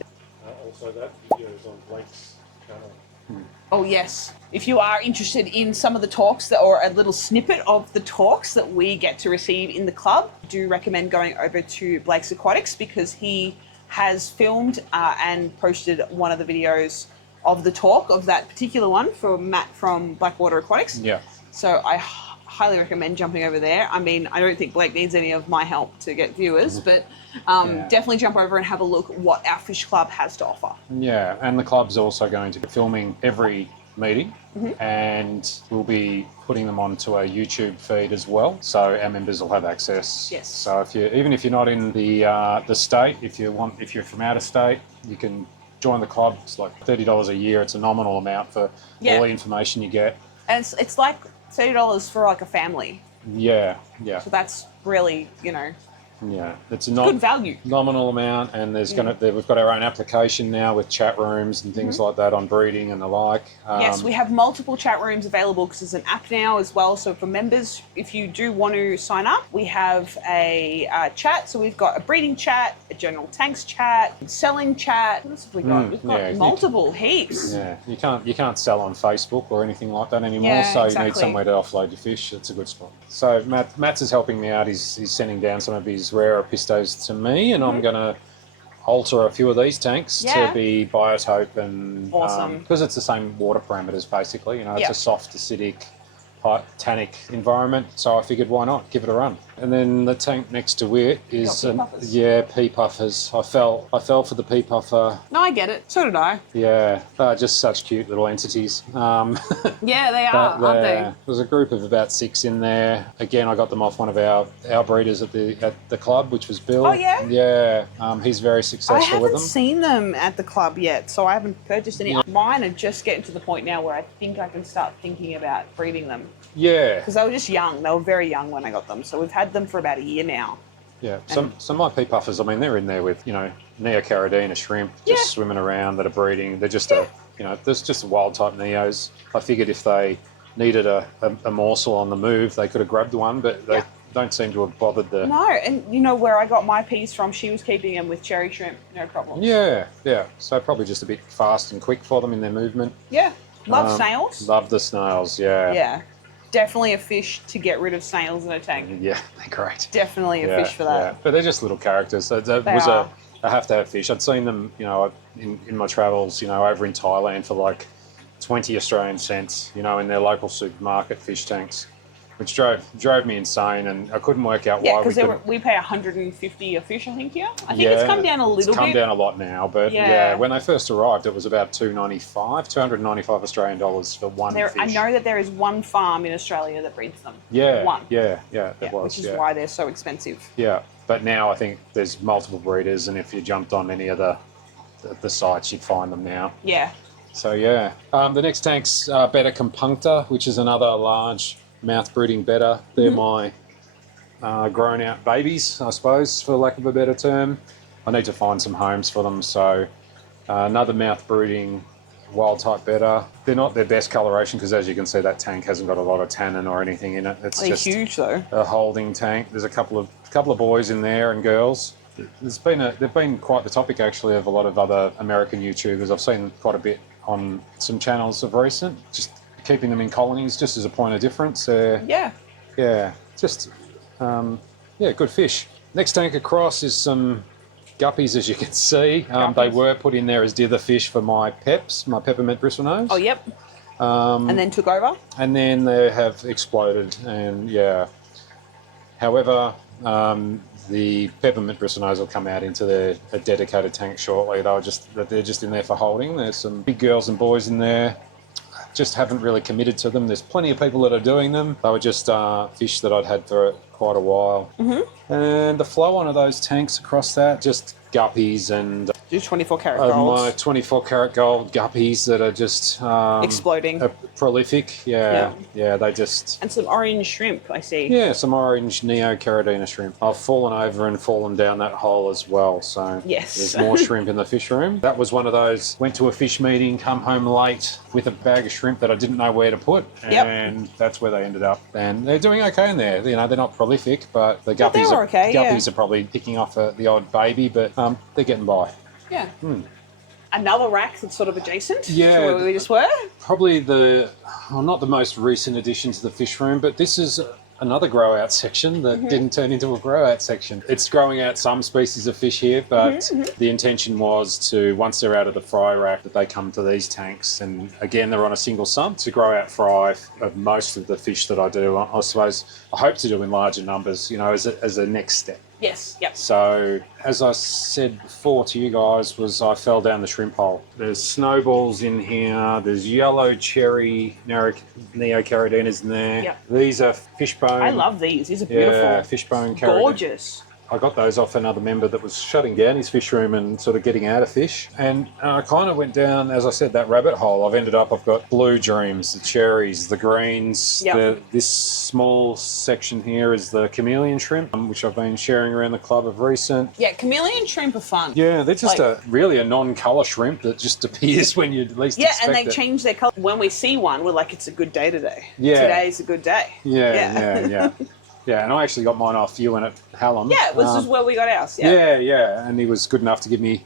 Also, that video is on Blake's channel. Oh yes. If you are interested in some of the talks or a little snippet of the talks that we get to receive in the club, I do recommend going over to Blake's Aquatics because he has filmed and posted one of the videos of the talk of that particular one for Matt from Blackwater Aquatics. Yeah. So I highly recommend jumping over there. I mean, I don't think Blake needs any of my help to get viewers, but definitely jump over and have a look at what our fish club has to offer. Yeah, and the club's also going to be filming every meeting, and we'll be putting them onto a YouTube feed as well, so our members will have access. Yes. So even if you're not in the state, if you're from out of state, you can join the club. It's like $30 a year. It's a nominal amount for all the information you get. And it's like $30 for like a family. Yeah. So that's really, Yeah, it's a good value. Nominal amount, and we've got our own application now with chat rooms and things like that on breeding and the like. Yes, we have multiple chat rooms available because there's an app now as well. So for members, if you do want to sign up, we have a chat. So we've got a breeding chat, a general tanks chat, selling chat. What else have we got? We've got multiple heaps. Yeah, you can't sell on Facebook or anything like that anymore. So you need somewhere to offload your fish. It's a good spot. So Matt's is helping me out. He's sending down some of his rare pistos to me, and I'm going to alter a few of these tanks to be biotope and because it's the same water parameters basically. It's a soft, acidic, tanic environment. So I figured, why not give it a run? And then the tank next to it is pea puffers. I fell for the pea puffer. No, I get it. So did I. Yeah, they're just such cute little entities. Yeah, they are, aren't they? There's a group of about 6 in there. Again, I got them off one of our breeders at the club, which was Bill. Oh yeah. Yeah, he's very successful with them. I haven't seen them at the club yet, so I haven't purchased any. Mine are just getting to the point now where I think I can start thinking about breeding them. Yeah. Because they were just young. They were very young when I got them, so we've had them for about a year now. Yeah. Some my pea puffers, I mean, they're in there with Neocaridina shrimp just swimming around that are breeding. They're just there's just wild type neos. I figured if they needed a morsel on the move, they could have grabbed one, but they don't seem to have bothered the... No, and where I got my peas from, she was keeping them with cherry shrimp, no problem. Yeah. So probably just a bit fast and quick for them in their movement. Yeah. Love snails. Love the snails, yeah. Yeah. Definitely a fish to get rid of snails in a tank. Yeah, they're great. Definitely a fish for that. Yeah. But they're just little characters. So I have to have fish. I'd seen them, in my travels, over in Thailand for like 20 Australian cents, in their local supermarket fish tanks, which drove me insane, and I couldn't work out why. Yeah, because we pay $150 a fish, I think, here. I think it's come down a little bit. It's come down a lot now, but when they first arrived, it was about $295 Australian dollars for one fish. I know that there is one farm in Australia that breeds them. Yeah, one. Yeah, which is why they're so expensive. Yeah, but now I think there's multiple breeders, and if you jumped on any of the sites, you'd find them now. Yeah. So the next tank's Betta compuncta, which is another large mouth breeding Betta. They're my grown out babies, I suppose, for lack of a better term. I need to find some homes for them. So another mouth breeding wild type Betta. They're not their best coloration because, as you can see, that tank hasn't got a lot of tannin or anything in it. It's just huge though. A holding tank. There's a couple of boys in there and girls. They've been quite the topic actually of a lot of other American YouTubers. I've seen quite a bit on some channels of recent, just keeping them in colonies just as a point of difference. Good fish. Next tank across is some guppies, as you can see. They were put in there as dither fish for my peppermint bristlenose. Oh, yep. And then took over? And then they have exploded, and however, the peppermint bristlenose will come out into a dedicated tank shortly. They're just in there for holding. There's some big girls and boys in there. Just haven't really committed to them. There's plenty of people that are doing them. They were just fish that I'd had for quite a while. And the flow on of those tanks across that, just guppies and... Just 24 karat golds. My 24 karat gold guppies that are just... exploding. Prolific, yeah, they just... And some orange shrimp, I see. Yeah, some orange Neocaridina shrimp. I've fallen over and fallen down that hole as well, so... Yes. There's more shrimp in the fish room. That was one of those, went to a fish meeting, come home late with a bag of shrimp that I didn't know where to put, and that's where they ended up. And they're doing okay in there. They're not prolific, but the guppies guppies are probably picking off the odd baby, but they're getting by. Yeah. another rack that's sort of adjacent to Yeah. where we just were. Probably not the most recent addition to the fish room, but this is another grow out section that didn't turn into a grow out section. It's growing out some species of fish here, but the intention was to, once they're out of the fry rack, that they come to these tanks. And again, they're on a single sump to grow out fry of most of the fish that I do. I suppose I hope to do in larger numbers, you know, as a next step. Yes, yep. So, as I said before to you guys, I fell down the shrimp hole. There's snowballs in here. There's yellow cherry neocaridina's in there. Yep. These are fishbone. I love these. These are beautiful. Yeah, fishbone caridina. Gorgeous. I got those off another member that was shutting down his fish room and sort of getting out of fish. And I kind of went down, as I said, that rabbit hole. I've got blue dreams, the cherries, the greens. Yep. This small section here is the chameleon shrimp, which I've been sharing around the club of recent. Yeah, chameleon shrimp are fun. Yeah, they're just really a non-colour shrimp that just appears when you least expect it. Yeah, and they change their colour. When we see one, we're like, it's a good day today. Yeah. Today's a good day. Yeah. Yeah, and I actually got mine off you and at Hallam. Yeah, it was just where we got ours. Yeah, and he was good enough to give me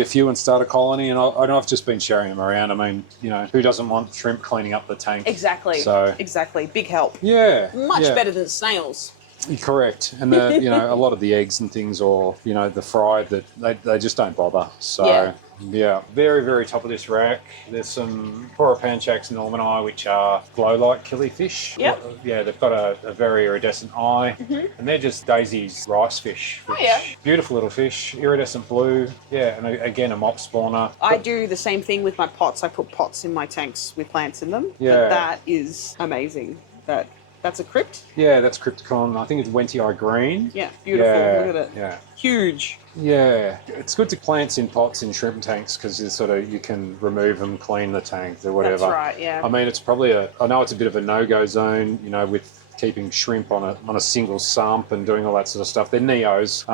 a few and start a colony, and I've just been sharing them around. I mean, you know, who doesn't want shrimp cleaning up the tank? Exactly. Exactly. Big help. Yeah. Much better than snails. Correct. And you know, a lot of the eggs and things, or you know, the fried, that they just don't bother. So yeah, very, very top of this rack. There's some Poropanchax normani, which are glow-like killifish. Yep. Yeah, they've got a very iridescent eye, and they're just Daisy's rice fish. Oh yeah. Beautiful little fish, iridescent blue. Yeah, and again a mop spawner. I do the same thing with my pots. I put pots in my tanks with plants in them. Yeah. But that is amazing. That's a crypt. Yeah, that's Crypticon. I think it's Wentii Eye Green. Yeah, beautiful. Yeah, Look at it. Yeah. Huge. Yeah, it's good to plants in pots in shrimp tanks because you can remove them, clean the tank, or whatever. That's right. Yeah. I mean, it's probably I know it's a bit of a no-go zone, you know, with keeping shrimp on a single sump and doing all that sort of stuff. They're neos.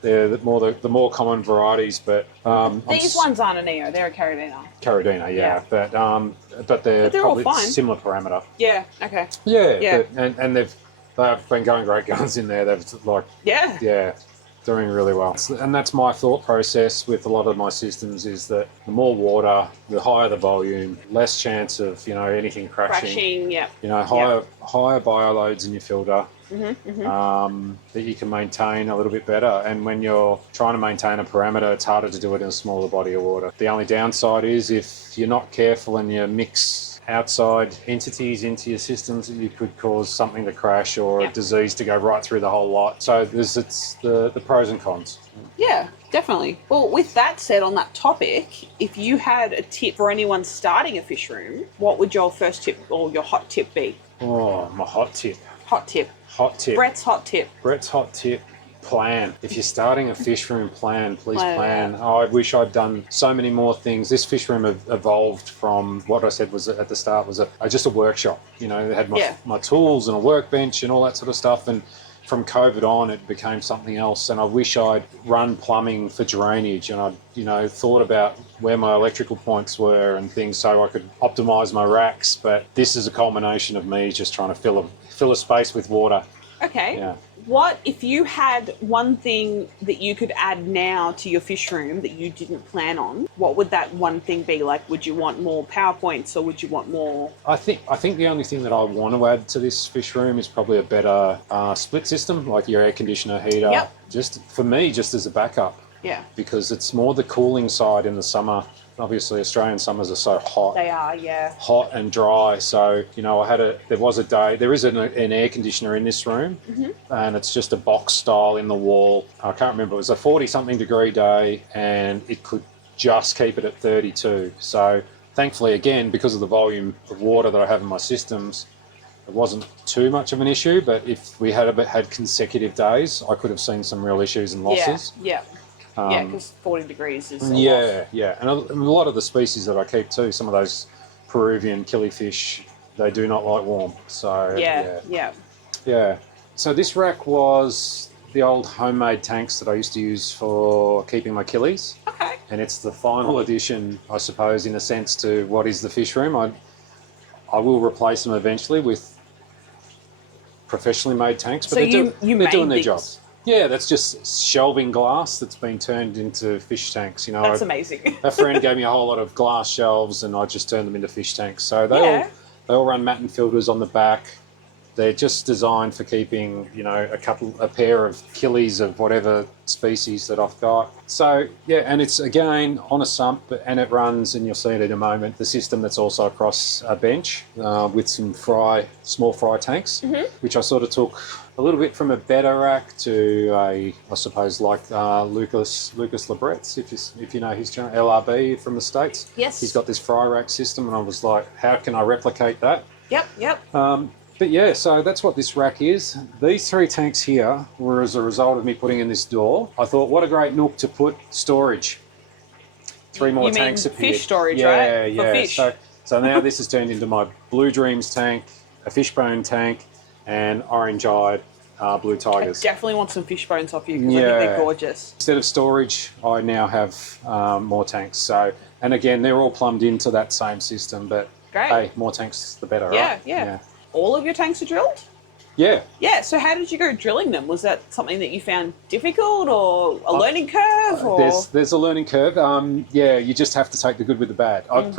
They're the more common varieties, but these ones aren't a neo. They're a caridina. Caridina, yeah. But they're all probably fine. Similar parameter. Yeah. Okay. Yeah. And they've been going great guns in there. They've yeah. Doing really well. And that's my thought process with a lot of my systems, is that the more water, the higher the volume, less chance of, you know, anything crashing. Yeah. You know, higher bioloads in your filter that you can maintain a little bit better. And when you're trying to maintain a parameter, it's harder to do it in a smaller body of water. The only downside is if you're not careful and you mix outside entities into your systems, you could cause something to crash or a disease to go right through the whole lot. So it's the pros and cons. Yeah, definitely. Well, with that said, on that topic, if you had a tip for anyone starting a fish room, what would your first tip or your hot tip be? Oh, my hot tip. Hot tip. Brett's hot tip. Plan. If you're starting a fish room, please plan. Oh, I wish I'd done so many more things. This fish room evolved from what I said was at the start was just a workshop. You know, it had my tools and a workbench and all that sort of stuff. And from COVID on, it became something else. And I wish I'd run plumbing for drainage, and I'd, you know, thought about where my electrical points were and things so I could optimize my racks. But this is a culmination of me just trying to fill a space with water. Okay. Yeah. What if you had one thing that you could add now to your fish room that you didn't plan on? What would that one thing be? Like, would you want more PowerPoints or would you want more? I think the only thing that I want to add to this fish room is probably a better split system, like your air conditioner, heater. Yep. Just for me, just as a backup. Yeah. Because it's more the cooling side in the summer. Obviously, Australian summers are so hot. They are, yeah. Hot and dry. So, you know, there is an air conditioner in this room, and it's just a box style in the wall. I can't remember. It was a 40-something degree day, and it could just keep it at 32. So, thankfully, again, because of the volume of water that I have in my systems, it wasn't too much of an issue. But if we had consecutive days, I could have seen some real issues and losses. Yeah. Yeah, because 40 degrees is a lot. Yeah. And a lot of the species that I keep too, some of those Peruvian killifish, they do not like warm. So yeah. So this rack was the old homemade tanks that I used to use for keeping my killies. Okay. And it's the final addition, I suppose, in a sense, to what is the fish room. I will replace them eventually with professionally made tanks, but they're doing their jobs. Yeah, that's just shelving glass that's been turned into fish tanks. You know, That's amazing. a friend gave me a whole lot of glass shelves, and I just turned them into fish tanks. So they all run Matten filters on the back. They're just designed for keeping, you know, a pair of killies of whatever species that I've got. So yeah, and it's again on a sump, and it runs, and you'll see it in a moment, the system that's also across a bench with some small fry tanks, which I sort of took a little bit from a Betta rack to I suppose, like Lucas Lebret's, if you know his channel, LRB from the States. Yes. He's got this fry rack system, and I was like, how can I replicate that? Yep. But yeah, so that's what this rack is. These 3 tanks here were as a result of me putting in this door. I thought, what a great nook to put storage. 3 more tanks appeared. Fish storage, right? Yeah. For fish. So now this has turned into my Blue Dreams tank, a fishbone tank, and orange-eyed blue tigers. I definitely want some fish bones off you because I think they're gorgeous. Instead of storage, I now have more tanks. So, and again, they're all plumbed into that same system, but Great. Hey, more tanks the better, right? Yeah. All of your tanks are drilled? Yeah. Yeah, so how did you go drilling them? Was that something that you found difficult or a learning curve? Or? There's a learning curve. Yeah, you just have to take the good with the bad. I've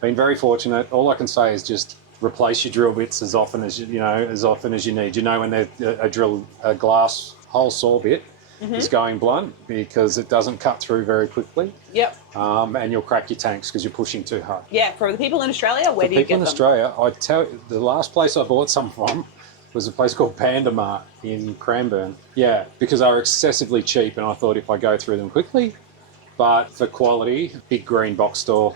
been very fortunate. All I can say is just replace your drill bits as often as you need. You know when a glass hole saw bit is going blunt because it doesn't cut through very quickly. Yep. And you'll crack your tanks because you're pushing too hard. Yeah, for the people in Australia, where do you get them? People in Australia, I tell you, the last place I bought some from was a place called Panda Mart in Cranbourne. Yeah, because they were excessively cheap, and I thought if I go through them quickly, but for quality, big green box store,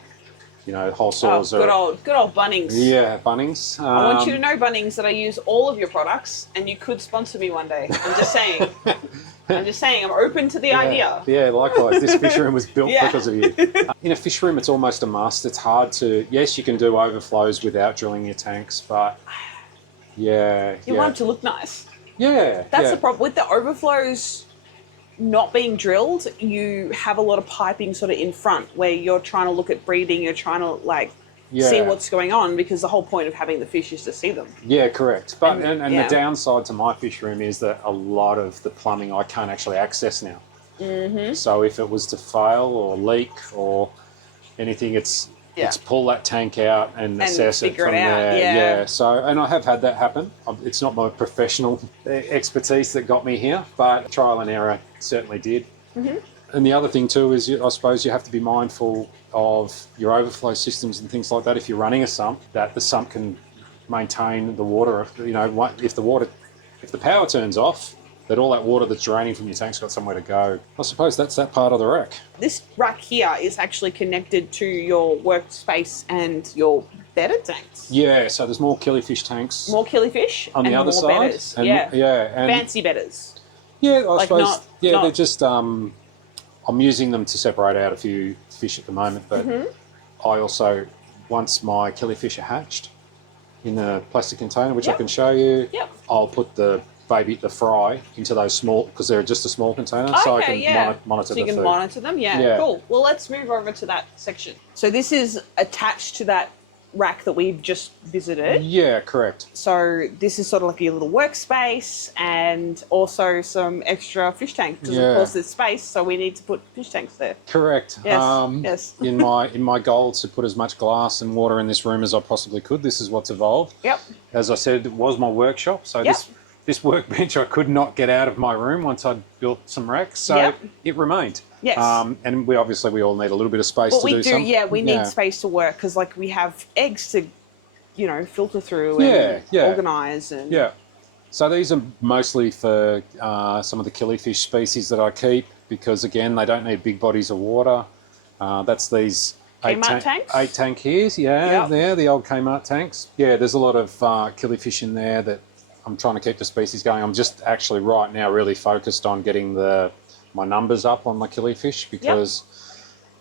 you know, whole saws good old Bunnings. Yeah, Bunnings. I want you to know, Bunnings, that I use all of your products, and you could sponsor me one day. I'm just saying. I'm open to the idea. Yeah, likewise. This fish room was built because of you. In a fish room, it's almost a must. It's hard to, yes, you can do overflows without drilling your tanks, but you want it to look nice. Yeah. That's the problem. With the overflows not being drilled, you have a lot of piping sort of in front where you're trying to look at breeding, you're trying to see what's going on, because the whole point of having the fish is to see them. Yeah, correct. But and the downside to my fish room is that a lot of the plumbing I can't actually access now. Mm-hmm. So if it was to fail or leak or anything, it's pull that tank out and assess it from there. Yeah. So, and I have had that happen. It's not my professional expertise that got me here, but trial and error certainly did. Mm-hmm. And the other thing too is, I suppose you have to be mindful of your overflow systems and things like that. If you're running a sump, that the sump can maintain the water. You know, if the power turns off, that all that water that's draining from your tank's got somewhere to go. I suppose that's that part of the rack. This rack here is actually connected to your workspace and your Betta tanks. Yeah, so there's more killifish tanks. More killifish on the other side. Bettas. And, and fancy Bettas. Yeah, I suppose. They're just. I'm using them to separate out a few fish at the moment, but I also, once my killifish are hatched in a plastic container, which I can show you, I'll put the fry into those small, because they're just a small container, so I can monitor the food. So you can monitor them, cool. Well, let's move over to that section. So this is attached to that rack that we've just visited. Yeah, correct. So this is sort of like your little workspace and also some extra fish tanks, because of course there's space, so we need to put fish tanks there. Correct. Yes. in my goal to put as much glass and water in this room as I possibly could, this is what's evolved. Yep. As I said, it was my workshop, so this workbench I could not get out of my room once I'd built some racks, so it remained. Yes. And we all need a little bit of space to do something. Yeah, we need space to work, because we have eggs to, filter through and organise. And So these are mostly for some of the killifish species that I keep, because again, they don't need big bodies of water. That's these tanks? 8 tank here, they're the old Kmart tanks. Yeah, there's a lot of killifish in there that I'm trying to keep the species going. I'm just actually right now really focused on getting my numbers up on my killifish, because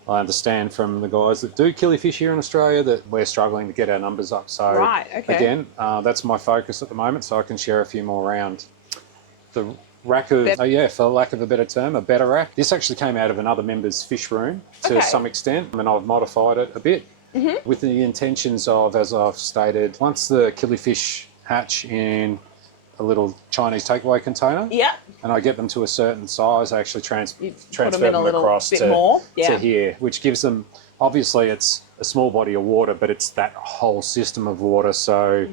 I understand from the guys that do killifish here in Australia that we're struggling to get our numbers up. So again, that's my focus at the moment, so I can share a few more around. The rack of, for lack of a better term, a Betta rack. This actually came out of another member's fish room to some extent, and I've modified it a bit with the intentions of, as I've stated, once the killifish hatch in a little Chinese takeaway container. Yeah. And I get them to a certain size. I actually transfer them in a them little across bit more. to here, which gives them, obviously it's a small body of water, but it's that whole system of water. So,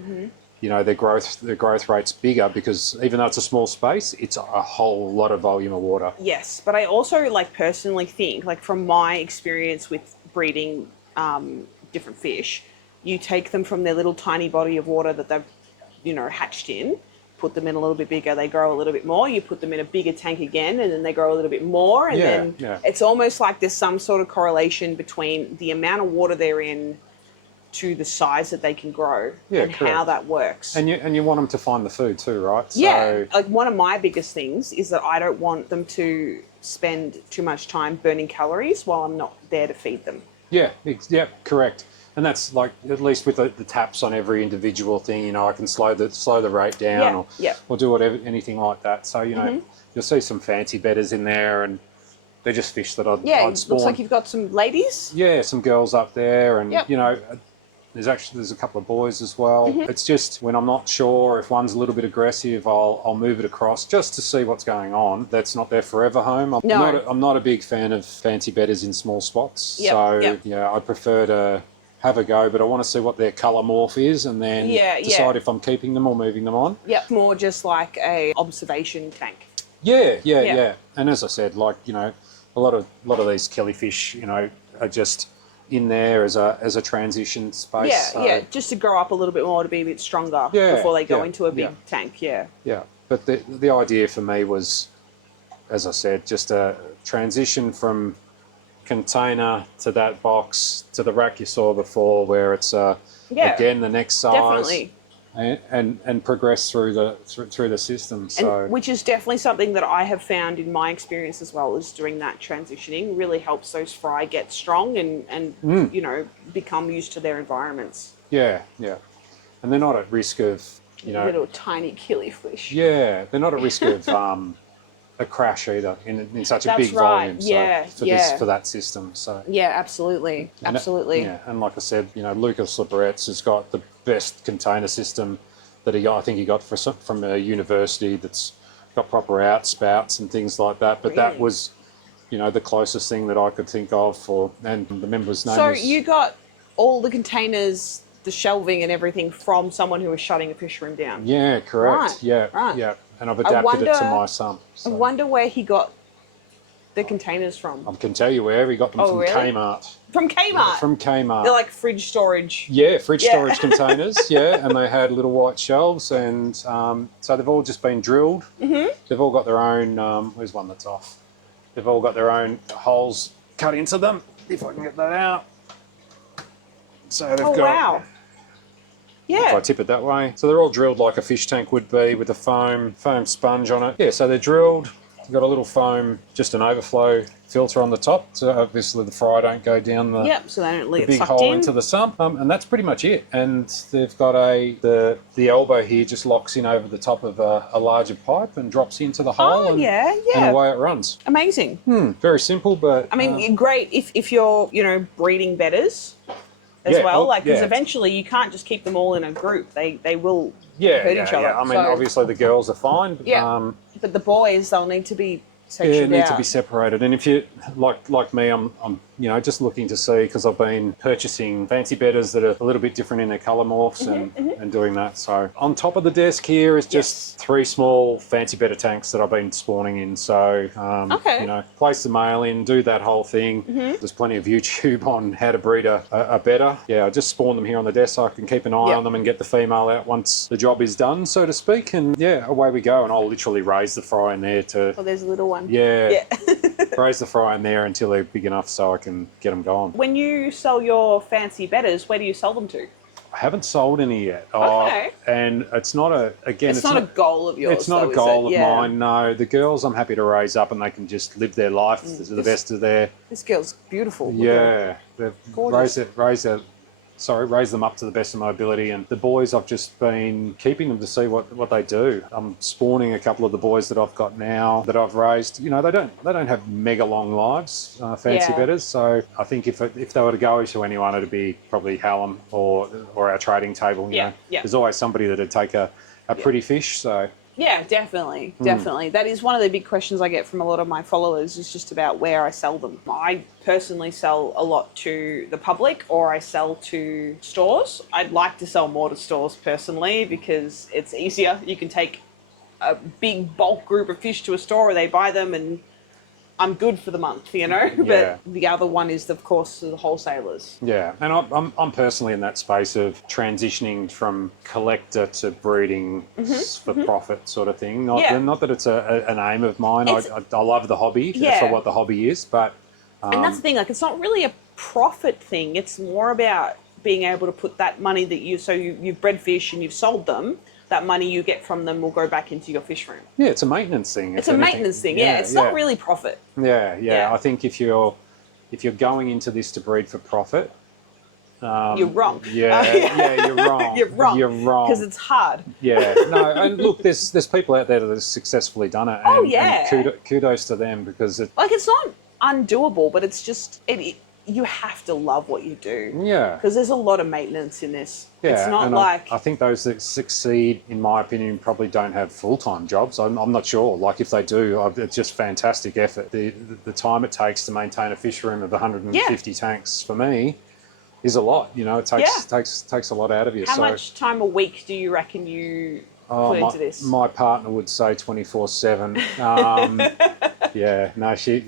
you know, their growth rate's bigger because even though it's a small space, it's a whole lot of volume of water. Yes, but I also like personally think, like from my experience with breeding different fish, you take them from their little tiny body of water that they've, you know, hatched in, put them in a little bit bigger, they grow a little bit more, you put them in a bigger tank again, and then they grow a little bit more, and then it's almost like there's some sort of correlation between the amount of water they're in to the size that they can grow and how that works. And you want them to find the food too, right? Yeah, like one of my biggest things is that I don't want them to spend too much time burning calories while I'm not there to feed them. Yeah, correct. And that's like, at least with the taps on every individual thing, you know, I can slow the rate down or do whatever, anything like that. So, you know, you'll see some fancy betters in there, and they're just fish that I'd spawn. Looks like you've got some ladies. Yeah, some girls up there, and you know, there's a couple of boys as well. It's just when I'm not sure if one's a little bit aggressive, I'll move it across just to see what's going on. That's not their forever home. I'm not a big fan of fancy betters in small spots. Yeah, I prefer to have a go, but I want to see what their colour morph is and then decide if I'm keeping them or moving them on. Yeah, more just like a observation tank. Yeah. And as I said, like, you know, a lot of these killifish, you know, are just in there as a transition space. Just to grow up a little bit more, to be a bit stronger before they go into a big tank. Yeah. But the idea for me was, as I said, just a transition from container to that box to the rack you saw before, where it's again the next size. Definitely. And progress through the system. So, which is definitely something that I have found in my experience as well, is doing that transitioning really helps those fry get strong and you know, become used to their environments. Yeah. And they're not at risk of, you know, little tiny killifish. Yeah, they're not at risk of a crash either in such a big volume. For that system. So absolutely. And like I said, you know, Lucas Liberetz has got the best container system that I think he got from a university that's got proper outspouts and things like that. But that was, you know, the closest thing that I could think of and the member's name. So you got all the containers, the shelving and everything from someone who was shutting a fish room down. Yeah, correct. Yeah. And I've adapted it to my son. So. I wonder where he got the containers from. I can tell you where. He got them from Kmart. From Kmart? Yeah, from Kmart. They're like fridge storage. Yeah, storage containers, and they had little white shelves, and so they've all just been drilled. They've all got their own, where's one that's off? They've all got their own holes cut into them, if I can get that out. So they've got... wow. Yeah. If I tip it that way. So they're all drilled like a fish tank would be, with a foam sponge on it. Yeah, so they're drilled. They've got a little foam, just an overflow filter on the top, so obviously the fry don't go down the so they don't leave the big hole into the sump. And that's pretty much it. And they've got the elbow here just locks in over the top of a larger pipe and drops into the hole. And away it runs. Amazing. Very simple, but I mean, great if you're, you know, breeding betters as well, because eventually you can't just keep them all in a group. They will hurt each other. I mean, obviously the girls are fine. But the boys, they'll need to be to be separated. And if you like me, I'm you know, just looking to see, because I've been purchasing fancy betters that are a little bit different in their colour morphs and doing that. So on top of the desk here is just 3 small fancy better tanks that I've been spawning in. So you know, place the male in, do that whole thing. There's plenty of YouTube on how to breed a better. I just spawn them here on the desk so I can keep an eye on them and get the female out once the job is done, so to speak. And away we go. And I'll literally raise the fry in there to... Oh, there's a little one. Raise the fry in there until they're big enough so I can get them going. When you sell your fancy betters, where do you sell them to? I haven't sold any yet. And it's not a goal of yours. It's not a goal of mine, no. The girls I'm happy to raise up and they can just live their life to the best of their... This girl's beautiful. Yeah. Raise them up to the best of my ability. And the boys, I've just been keeping them to see what they do. I'm spawning a couple of the boys that I've got now that I've raised. You know, they don't have mega long lives, fancy betters. So I think if they were to go to anyone, it'd be probably Hallam or our trading table. You know, there's always somebody that'd take a a pretty fish. So yeah, definitely. That is one of the big questions I get from a lot of my followers, is just about where I sell them. I personally sell a lot to the public, or I sell to stores. I'd like to sell more to stores personally, because it's easier. You can take a big bulk group of fish to a store, they buy them, and I'm good for the month, you know. Yeah. But the other one is, of course, the wholesalers. Yeah, and I'm personally in that space of transitioning from collector to breeding for profit sort of thing. Not that it's an aim of mine. I love the hobby for what the hobby is, but and that's the thing. Like, it's not really a profit thing. It's more about being able to put that money that you've bred fish and you've sold them. That money you get from them will go back into your fish room. Yeah, it's a maintenance thing. It's a maintenance thing. Yeah, it's not really profit. Yeah. I think if you're going into this to breed for profit, you're wrong. Yeah, you're wrong. You're wrong because it's hard. Yeah, no, and look, there's people out there that have successfully done it. And kudos to them, because it's not undoable, but it's just you have to love what you do. Yeah. Because there's a lot of maintenance in this. Yeah, it's not and like... I think those that succeed, in my opinion, probably don't have full-time jobs. I'm not sure. Like, if they do, it's just fantastic effort. The time it takes to maintain a fish room of 150 tanks, for me, is a lot. You know, it takes a lot out of you. How much time a week do you reckon you put into this? My partner would say 24/7. Yeah, no, she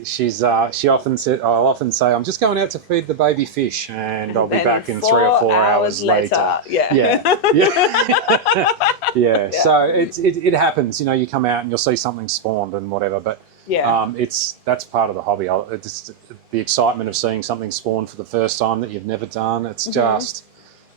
often said, I'll often say, I'm just going out to feed the baby fish, and I'll be back in 3 or 4 hours later. Yeah. So it happens. You know, you come out and you'll see something spawned and whatever, but that's part of the hobby. It's the excitement of seeing something spawn for the first time that you've never done. It's just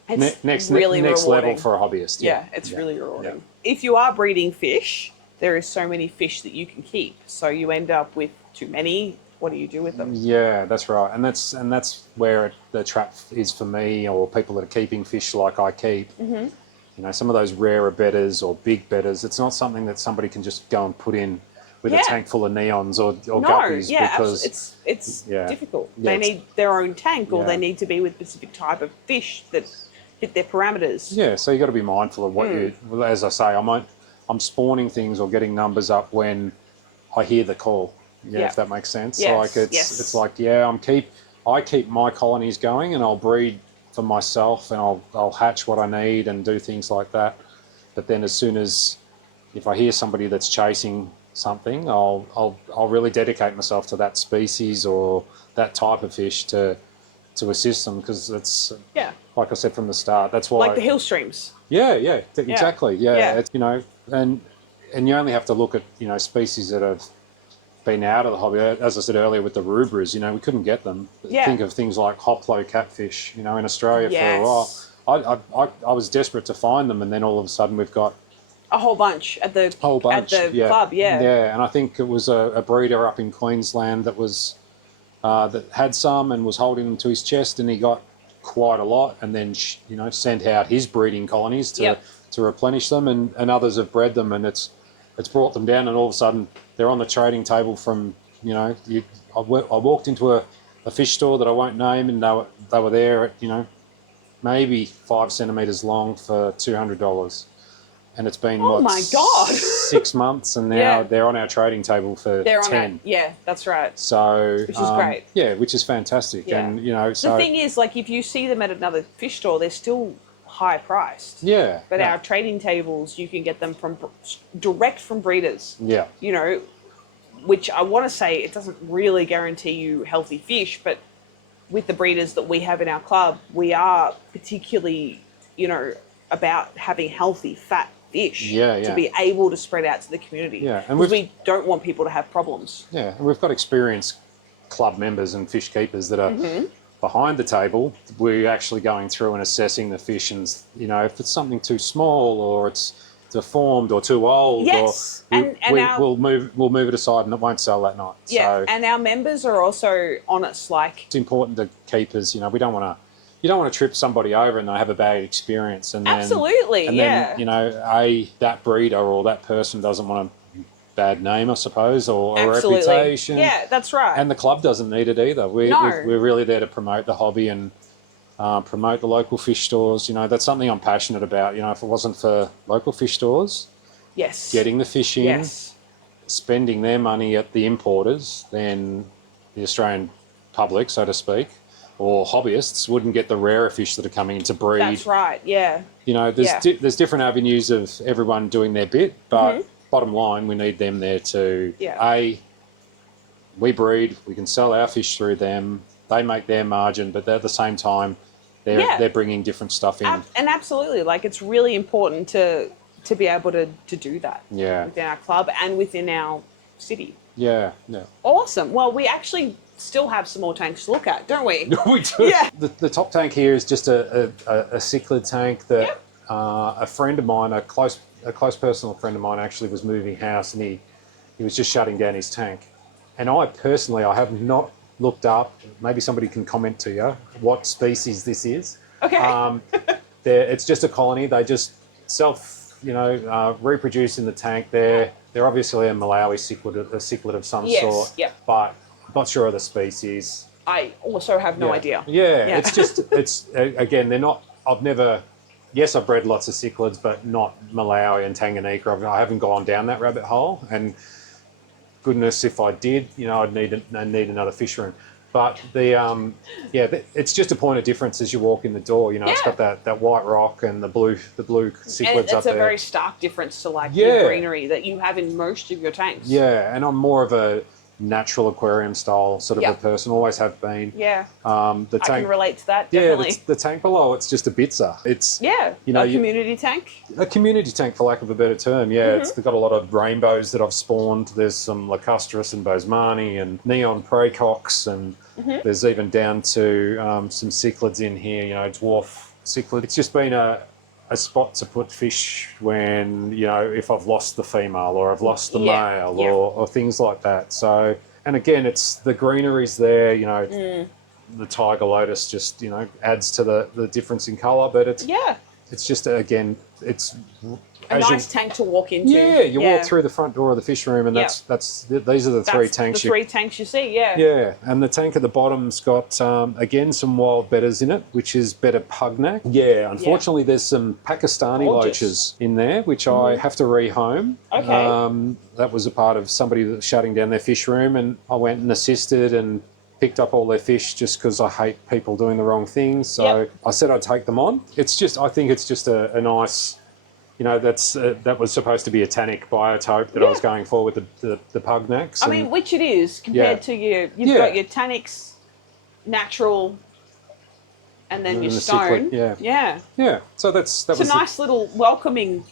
next level for a hobbyist. Yeah, it's really rewarding. Yeah. If you are breeding fish, there is so many fish that you can keep, so you end up with too many. What do you do with them? Yeah, that's right, and that's where the trap is for me, or people that are keeping fish like I keep. You know, some of those rarer bettas or big bettas, it's not something that somebody can just go and put in with a tank full of neons or guppies. Because it's difficult. They need their own tank, or they need to be with a specific type of fish that fit their parameters. Yeah, so you got to be mindful of what you. As I say, I'm spawning things or getting numbers up when I hear the call. If that makes sense. Yes, like it's like I keep my colonies going, and I'll breed for myself, and I'll hatch what I need and do things like that. But then as soon as if I hear somebody that's chasing something, I'll really dedicate myself to that species or that type of fish to assist them, because it's like I said from the start. That's why like the Hillstreams. Exactly. It's, you know, and you only have to look at, you know, species that have been out of the hobby. As I said earlier with the rubras, you know, we couldn't get them. Think of things like hoplo catfish, you know, in Australia for a while. I was desperate to find them, and then all of a sudden we've got a whole bunch at the club. And I think it was a breeder up in Queensland that was that had some and was holding them to his chest, and he got quite a lot, and then you know, sent out his breeding colonies to replenish them, and others have bred them, and it's brought them down, and all of a sudden they're on the trading table from, you know, I walked into a fish store that I won't name, and they were there at, you know, maybe 5 centimetres long for $200. And it's been, my God, 6 months, and now they're on our trading table for 10. That's right. So, which is great. Yeah, which is fantastic. Yeah. And, you know, so... The thing is, like, if you see them at another fish store, they're still high priced. Yeah. But our trading tables, you can get them direct from breeders. Yeah. You know, which I want to say, it doesn't really guarantee you healthy fish, but with the breeders that we have in our club, we are particularly, you know, about having healthy, fat fish to be able to spread out to the community. Yeah, and because we don't want people to have problems. Yeah, and we've got experienced club members and fish keepers that are behind the table. We're actually going through and assessing the fish, and, you know, if it's something too small or it's deformed or too old, we'll move it aside, and it won't sell that night. Yeah, so, and our members are also honest. Like, it's important to keepers. You know, you don't want to trip somebody over and they have a bad experience, and then you know, that breeder or that person doesn't want a bad name, I suppose, or a reputation. Yeah, that's right. And the club doesn't need it either. We're really there to promote the hobby, and promote the local fish stores. You know, that's something I'm passionate about. You know, if it wasn't for local fish stores, Yes. getting the fish in, Yes. spending their money at the importers, then the Australian public, so to speak, or hobbyists wouldn't get the rarer fish that are coming in to breed. That's right. Yeah. You know, there's different avenues of everyone doing their bit, but bottom line, we need them there to we breed, we can sell our fish through them, they make their margin, but at the same time, they're bringing different stuff in. And absolutely, like it's really important to be able to do that. Yeah. Within our club and within our city. Yeah. Yeah. Awesome. Well, we actually still have some more tanks to look at, don't we? We do. Yeah. The top tank here is just a cichlid tank that a friend of mine, a close personal friend of mine, actually was moving house, and he was just shutting down his tank. And I personally, I have not looked up. Maybe somebody can comment to you what species this is. Okay. It's just a colony. They just reproduce in the tank. They're obviously a Malawi cichlid of some sort. Yes. But I'm not sure of the species. I also have no idea. Yeah. It's again, they're not. I've bred lots of cichlids, but not Malawi and Tanganyika. I haven't gone down that rabbit hole, and goodness, if I did, I'd need another fish room. But it's just a point of difference as you walk in the door. It's got that white rock and the blue cichlids and up there. it's a very stark difference to the greenery that you have in most of your tanks. Yeah, and I'm more of a natural aquarium style sort of a person, always have been. Yeah. The tank, I can relate to that, definitely. Yeah, the tank below, it's just a bitzer. It's a community tank. A community tank, for lack of a better term, yeah. They've got a lot of rainbows that I've spawned. There's some lacustris and bosemani and neon praecox, and there's even down to some cichlids in here, dwarf cichlid. It's just been a spot to put fish when, if I've lost the female or I've lost the male or things like that. So, and again, it's the greenery's there, the tiger lotus just, adds to the difference in colour, but it's just, again, it's a nice tank to walk into. Yeah, you walk through the front door of the fish room, and these are the three tanks. The three tanks you see, Yeah, and the tank at the bottom's got again some wild bettas in it, which is Betta pugnac. Yeah, unfortunately, there's some Pakistani loaches in there, which I have to rehome. Okay. That was a part of somebody that's shutting down their fish room, and I went and assisted and picked up all their fish just because I hate people doing the wrong things. So I said I'd take them on. I think it's just a nice. That was supposed to be a tanic biotope that I was going for with the pugnacs. I mean, which it is compared to you've got your tanics, natural, and then your stone. Cichlid, yeah. So that's a nice little welcoming.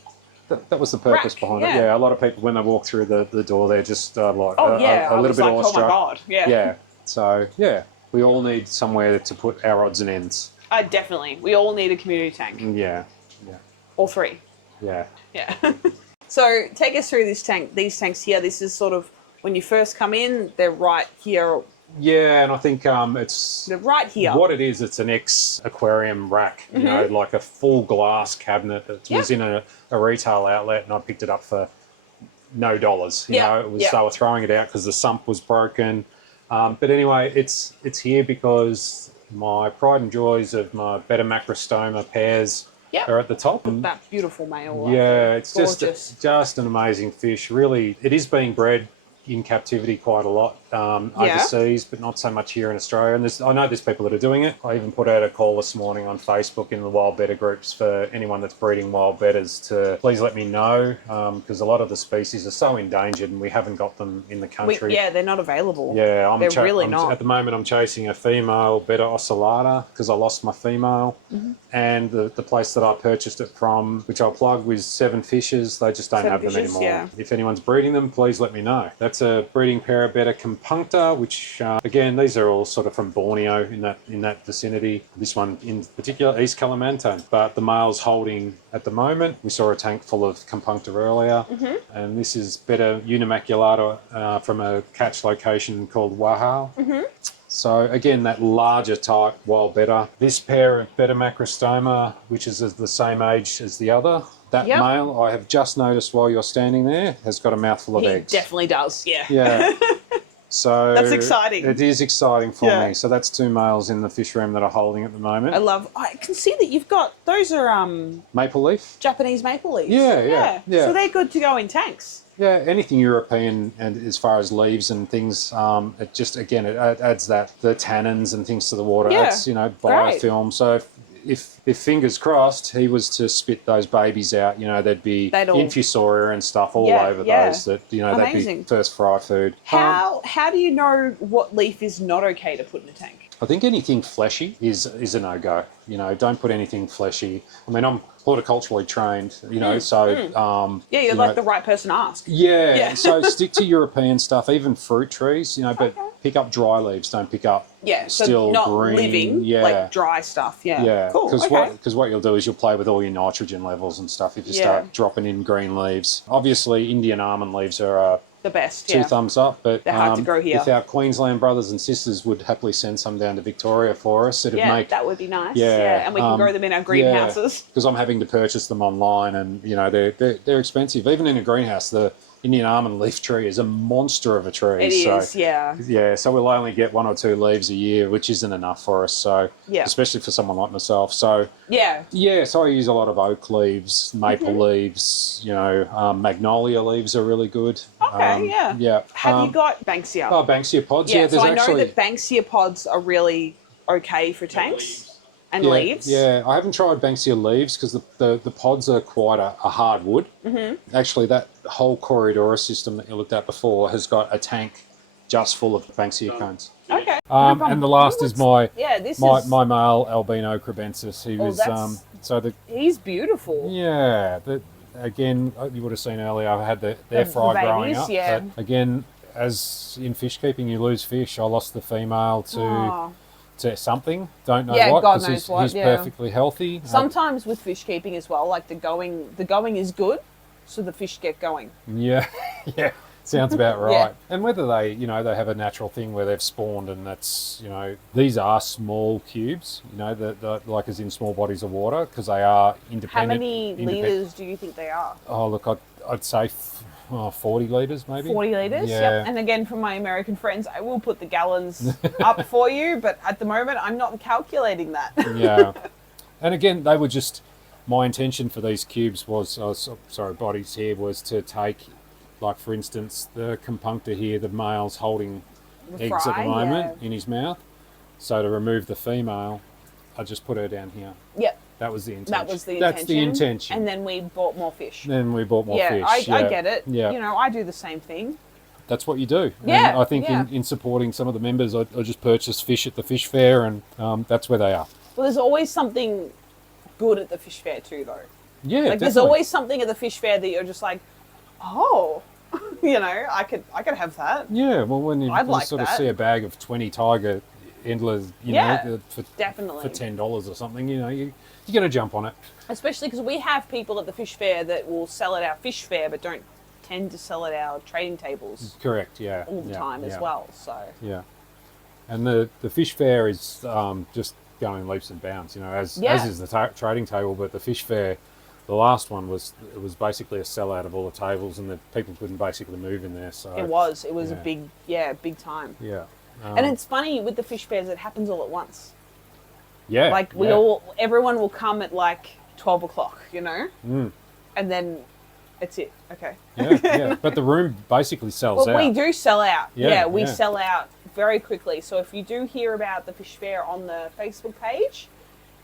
That was the purpose behind it. Yeah, a lot of people when they walk through the door, they're just a little bit awestruck. Oh my god! Yeah. So we all need somewhere to put our odds and ends. Definitely, we all need a community tank. Yeah. All three. Yeah. So take us through these tanks here. This is sort of when you first come in, they're right here. Yeah, and I think they're right here. What it is, it's an ex-aquarium rack, like a full glass cabinet that was in a retail outlet, and I picked it up for no dollars. They were throwing it out because the sump was broken. But anyway, it's here because my pride and joys of my Betta macrostoma pairs are at the top. That beautiful male. Yeah, it's just an amazing fish. Really, it is being bred in captivity quite a lot overseas, but not so much here in Australia. And I know there's people that are doing it. I even put out a call this morning on Facebook in the wild betta groups for anyone that's breeding wild bettas to please let me know, because a lot of the species are so endangered and we haven't got them in the country. They're not available. Yeah, they're really not. At the moment, I'm chasing a female Betta oscillata because I lost my female. And the place that I purchased it from, which I'll plug, was Seven Fishes. They just don't have them anymore. Yeah. If anyone's breeding them, please let me know. That's a breeding pair of Betta compuncta, which again, these are all sort of from Borneo in that vicinity. This one in particular, East Kalimantan. But the male's holding at the moment. We saw a tank full of compuncta earlier, and this is Betta unimaculata from a catch location called Wahal. So again, that larger type wild betta. This pair of Betta macrostoma, which is the same age as the other, that male, I have just noticed while you're standing there, has got a mouthful of eggs. He definitely does, Yeah. So that's exciting. It is exciting for me. So that's 2 males in the fish room that are holding at the moment. I can see that you've got, those are Maple leaf? Japanese maple leaves. Yeah. So they're good to go in tanks. Yeah, anything European, and as far as leaves and things, it just, again, it adds the tannins and things to the water. Yeah. Adds, biofilm. So if fingers crossed, he was to spit those babies out, they'd be infusoria and stuff all over those that, Amazing. they'd be first fry food. How do you know what leaf is not okay to put in a tank? I think anything fleshy is a no-go. Don't put anything fleshy. I mean, I'm horticulturally trained, so... you're like the right person to ask. Yeah. So stick to European stuff, even fruit trees, but pick up dry leaves, don't pick up still not green. living, like dry stuff. Yeah. Cool. Because what you'll do is you'll play with all your nitrogen levels and stuff if you start dropping in green leaves. Obviously, Indian almond leaves are the best. Two thumbs up, but they're hard to grow here. If our Queensland brothers and sisters would happily send some down to Victoria for us, that would be nice. Yeah, and we can grow them in our greenhouses. Because I'm having to purchase them online, and they're expensive. Even in a greenhouse, the Indian almond leaf tree is a monster of a tree. It is, yeah. Yeah, so we'll only get 1 or 2 leaves a year, which isn't enough for us. So, especially for someone like myself. So, so I use a lot of oak leaves, maple leaves. Magnolia leaves are really good. Okay, yeah. Have you got Banksia? Oh, Banksia pods. Yeah, so I know that Banksia pods are really okay for tanks. And leaves? Yeah, I haven't tried Banksia leaves because the pods are quite a hard wood. Mm-hmm. Actually, that whole Corydoras system that you looked at before has got a tank just full of Banksia cones. Okay. And the last is my male albino crebensis. He was he's beautiful. Yeah. Again, you would have seen earlier. I had their fry growing up. Yeah. But again, as in fish keeping, you lose fish. I lost the female to something. Don't know what. God knows what. He's perfectly healthy. Sometimes with fish keeping as well, like the going is good, so the fish get going. Yeah, yeah. Sounds about right. And whether they, they have a natural thing where they've spawned, and that's, these are small cubes, like as in small bodies of water, because they are independent. How many litres do you think they are? Oh, look, I'd say 40 litres maybe. 40 litres, yeah. Yep. And again, from my American friends, I will put the gallons up for you, but at the moment, I'm not calculating that. Yeah. And again, they were just, my intention for these cubes was, bodies here, was to take, like for instance, the compuncta here, the male's holding eggs at the moment in his mouth. So to remove the female, I just put her down here. Yep. That was the intention. That's the intention. And then we bought more fish. fish. I get it. Yeah. I do the same thing. That's what you do. Yeah. And I think in supporting some of the members, I just purchased fish at the fish fair, and that's where they are. Well, there's always something good at the fish fair too, though. Yeah, like there's always something at the fish fair that you're just like, oh, I could have that. Yeah. Well, when you like sort of that. see a bag of 20 tiger endlers, for definitely for $10 or something, you're going to jump on it. Especially because we have people at the fish fair that will sell at our fish fair, but don't tend to sell at our trading tables. Correct. Yeah. All the time as well. So. Yeah. And the fish fair is just going leaps and bounds, as is the trading table, but the fish fair, the last one was basically a sellout of all the tables, and the people couldn't basically move in there. So it was a big time. Yeah. And it's funny with the fish fairs, it happens all at once. Yeah. Like everyone will come at like 12 o'clock, and then it's it. Okay. Yeah. But the room basically sells out. We do sell out. Yeah, we sell out very quickly. So if you do hear about the fish fair on the Facebook page,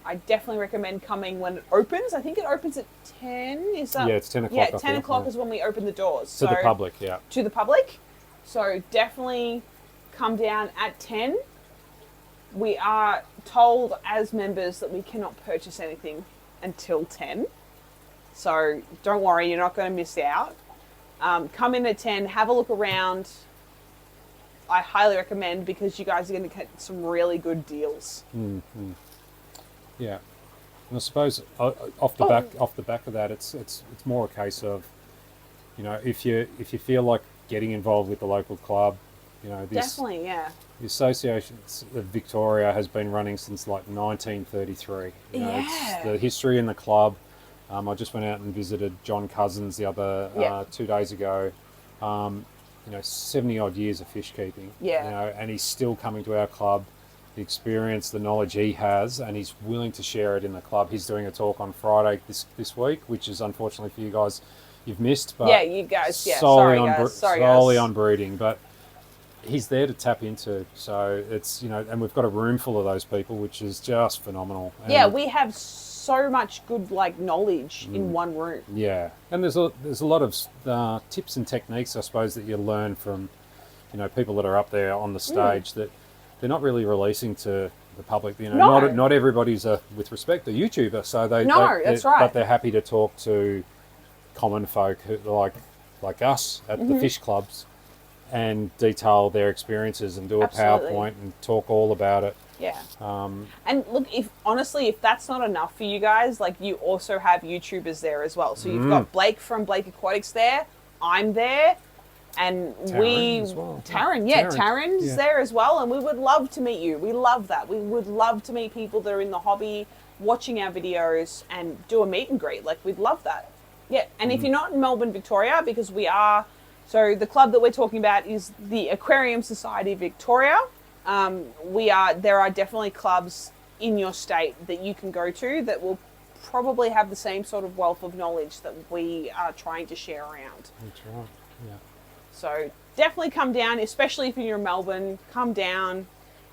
I definitely recommend coming when it opens. I think it opens at 10. Is that? Yeah, it's 10 o'clock. Yeah, 10 o'clock is when we open the doors. To the public, yeah. To the public. So definitely come down at 10. We are told as members that we cannot purchase anything until 10. So don't worry, you're not going to miss out. Come in at 10, have a look around. I highly recommend, because you guys are going to get some really good deals. Mm-hmm. Yeah, and I suppose off the back of that, it's more a case of, if you feel like getting involved with the local club, definitely, yeah. The Association of Victoria has been running since like 1933. It's the history in the club. I just went out and visited John Cousins the other 2 days ago. 70 odd years of fish keeping. Yeah. And he's still coming to our club. The experience, the knowledge he has, and he's willing to share it in the club. He's doing a talk on Friday this week, which is unfortunately for you guys, you've missed. But yeah, you guys. Yeah, solely sorry, on breeding, but he's there to tap into. So it's and we've got a room full of those people, which is just phenomenal. And yeah, we have so much good knowledge in one room. Yeah, and there's a lot of tips and techniques, I suppose, that you learn from people that are up there on the stage that they're not really releasing to the public. Not everybody's with respect, a YouTuber, so that's right. But they're happy to talk to common folk who, like us at the fish clubs, and detail their experiences and do a PowerPoint and talk all about it. Yeah. And look, if that's not enough for you guys, you also have YouTubers there as well. So you've got Blake from Blake Aquatics there. I'm there. And Taryn's there as well, and we would love to meet you. We love that. We would love to meet people that are in the hobby, watching our videos, and do a meet and greet. We'd love that. Yeah, and if you're not in Melbourne, Victoria, because we are, so the club that we're talking about is the Aquarium Society Victoria. There are definitely clubs in your state that you can go to that will probably have the same sort of wealth of knowledge that we are trying to share around. That's right. Yeah. So definitely come down, especially if you're in Melbourne, come down.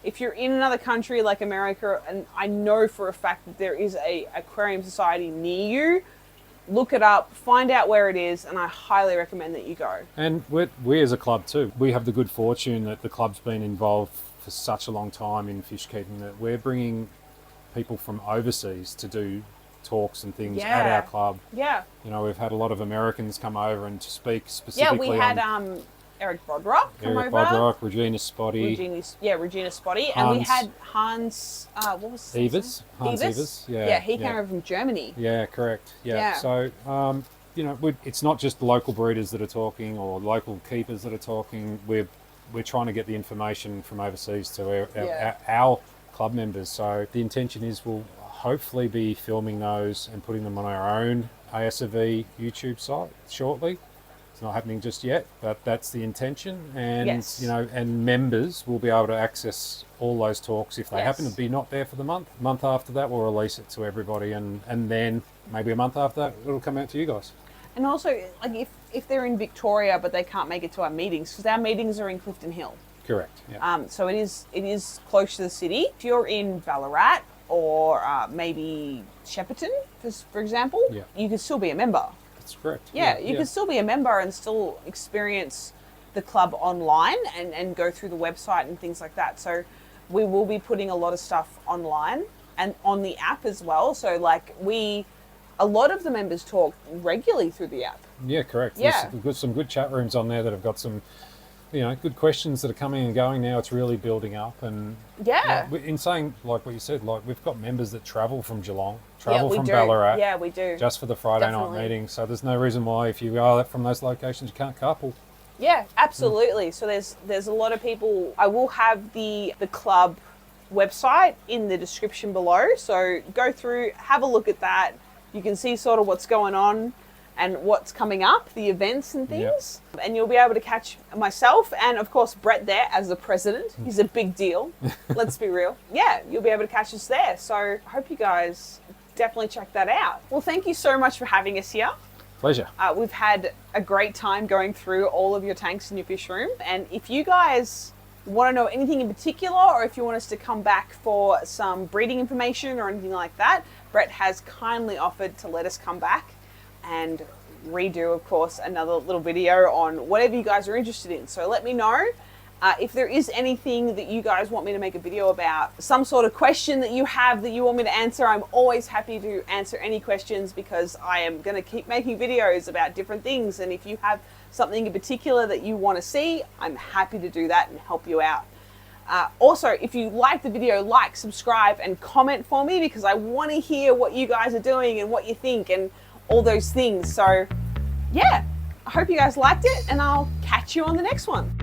If you're in another country like America, and I know for a fact that there is a aquarium society near you, look it up, find out where it is, and I highly recommend that you go. And we as a club too, we have the good fortune that the club's been involved for such a long time in fish keeping that we're bringing people from overseas to do talks and things at our club. Yeah. We've had a lot of Americans come over and to speak specifically. Yeah, we had Eric Bodrock come over. Eric Bodrock, Regina Spotty. Regina Spotty. And we had Hans, what was his name? Hans Evers. Yeah, he came over from Germany. Yeah, correct. Yeah. So, it's not just local breeders that are talking or local keepers that are talking. We're trying to get the information from overseas to our club members. So the intention is we'll hopefully be filming those and putting them on our own ASOV YouTube site shortly. It's not happening just yet, but that's the intention. And and members will be able to access all those talks if they happen to be not there for the month. A month after that, we'll release it to everybody, and then maybe a month after that, it'll come out to you guys. And also, if they're in Victoria but they can't make it to our meetings, because our meetings are in Clifton Hill. Correct. Yeah. So it is close to the city. If you're in Ballarat or maybe Shepparton, for example, you could still be a member. That's correct. Yeah, you could still be a member and still experience the club online and go through the website and things like that. So we will be putting a lot of stuff online and on the app as well. So a lot of the members talk regularly through the app. Yeah, correct. Yeah. We've got some good chat rooms on there that have got some good questions that are coming and going now. It's really building up. And in saying like what you said, we've got members that travel from Geelong, from Ballarat. Yeah, we do. Just for the Friday night meeting. So there's no reason why if you are from those locations you can't couple. Yeah, absolutely. So there's a lot of people. I will have the club website in the description below. So go through, have a look at that. You can see sort of what's going on and what's coming up, the events and things. Yep. And you'll be able to catch myself and, of course, Brett there as the president. He's a big deal. Let's be real. Yeah, you'll be able to catch us there. So I hope you guys definitely check that out. Well, thank you so much for having us here. Pleasure. We've had a great time going through all of your tanks in your fish room. And if you guys want to know anything in particular, or if you want us to come back for some breeding information or anything like that, Brett has kindly offered to let us come back and redo, of course, another little video on whatever you guys are interested in. So let me know if there is anything that you guys want me to make a video about, some sort of question that you have that you want me to answer. I'm always happy to answer any questions because I am going to keep making videos about different things. And if you have something in particular that you want to see, I'm happy to do that and help you out. Also, if you like the video, like, subscribe, and comment for me because I want to hear what you guys are doing and what you think and all those things. So, yeah, I hope you guys liked it, and I'll catch you on the next one.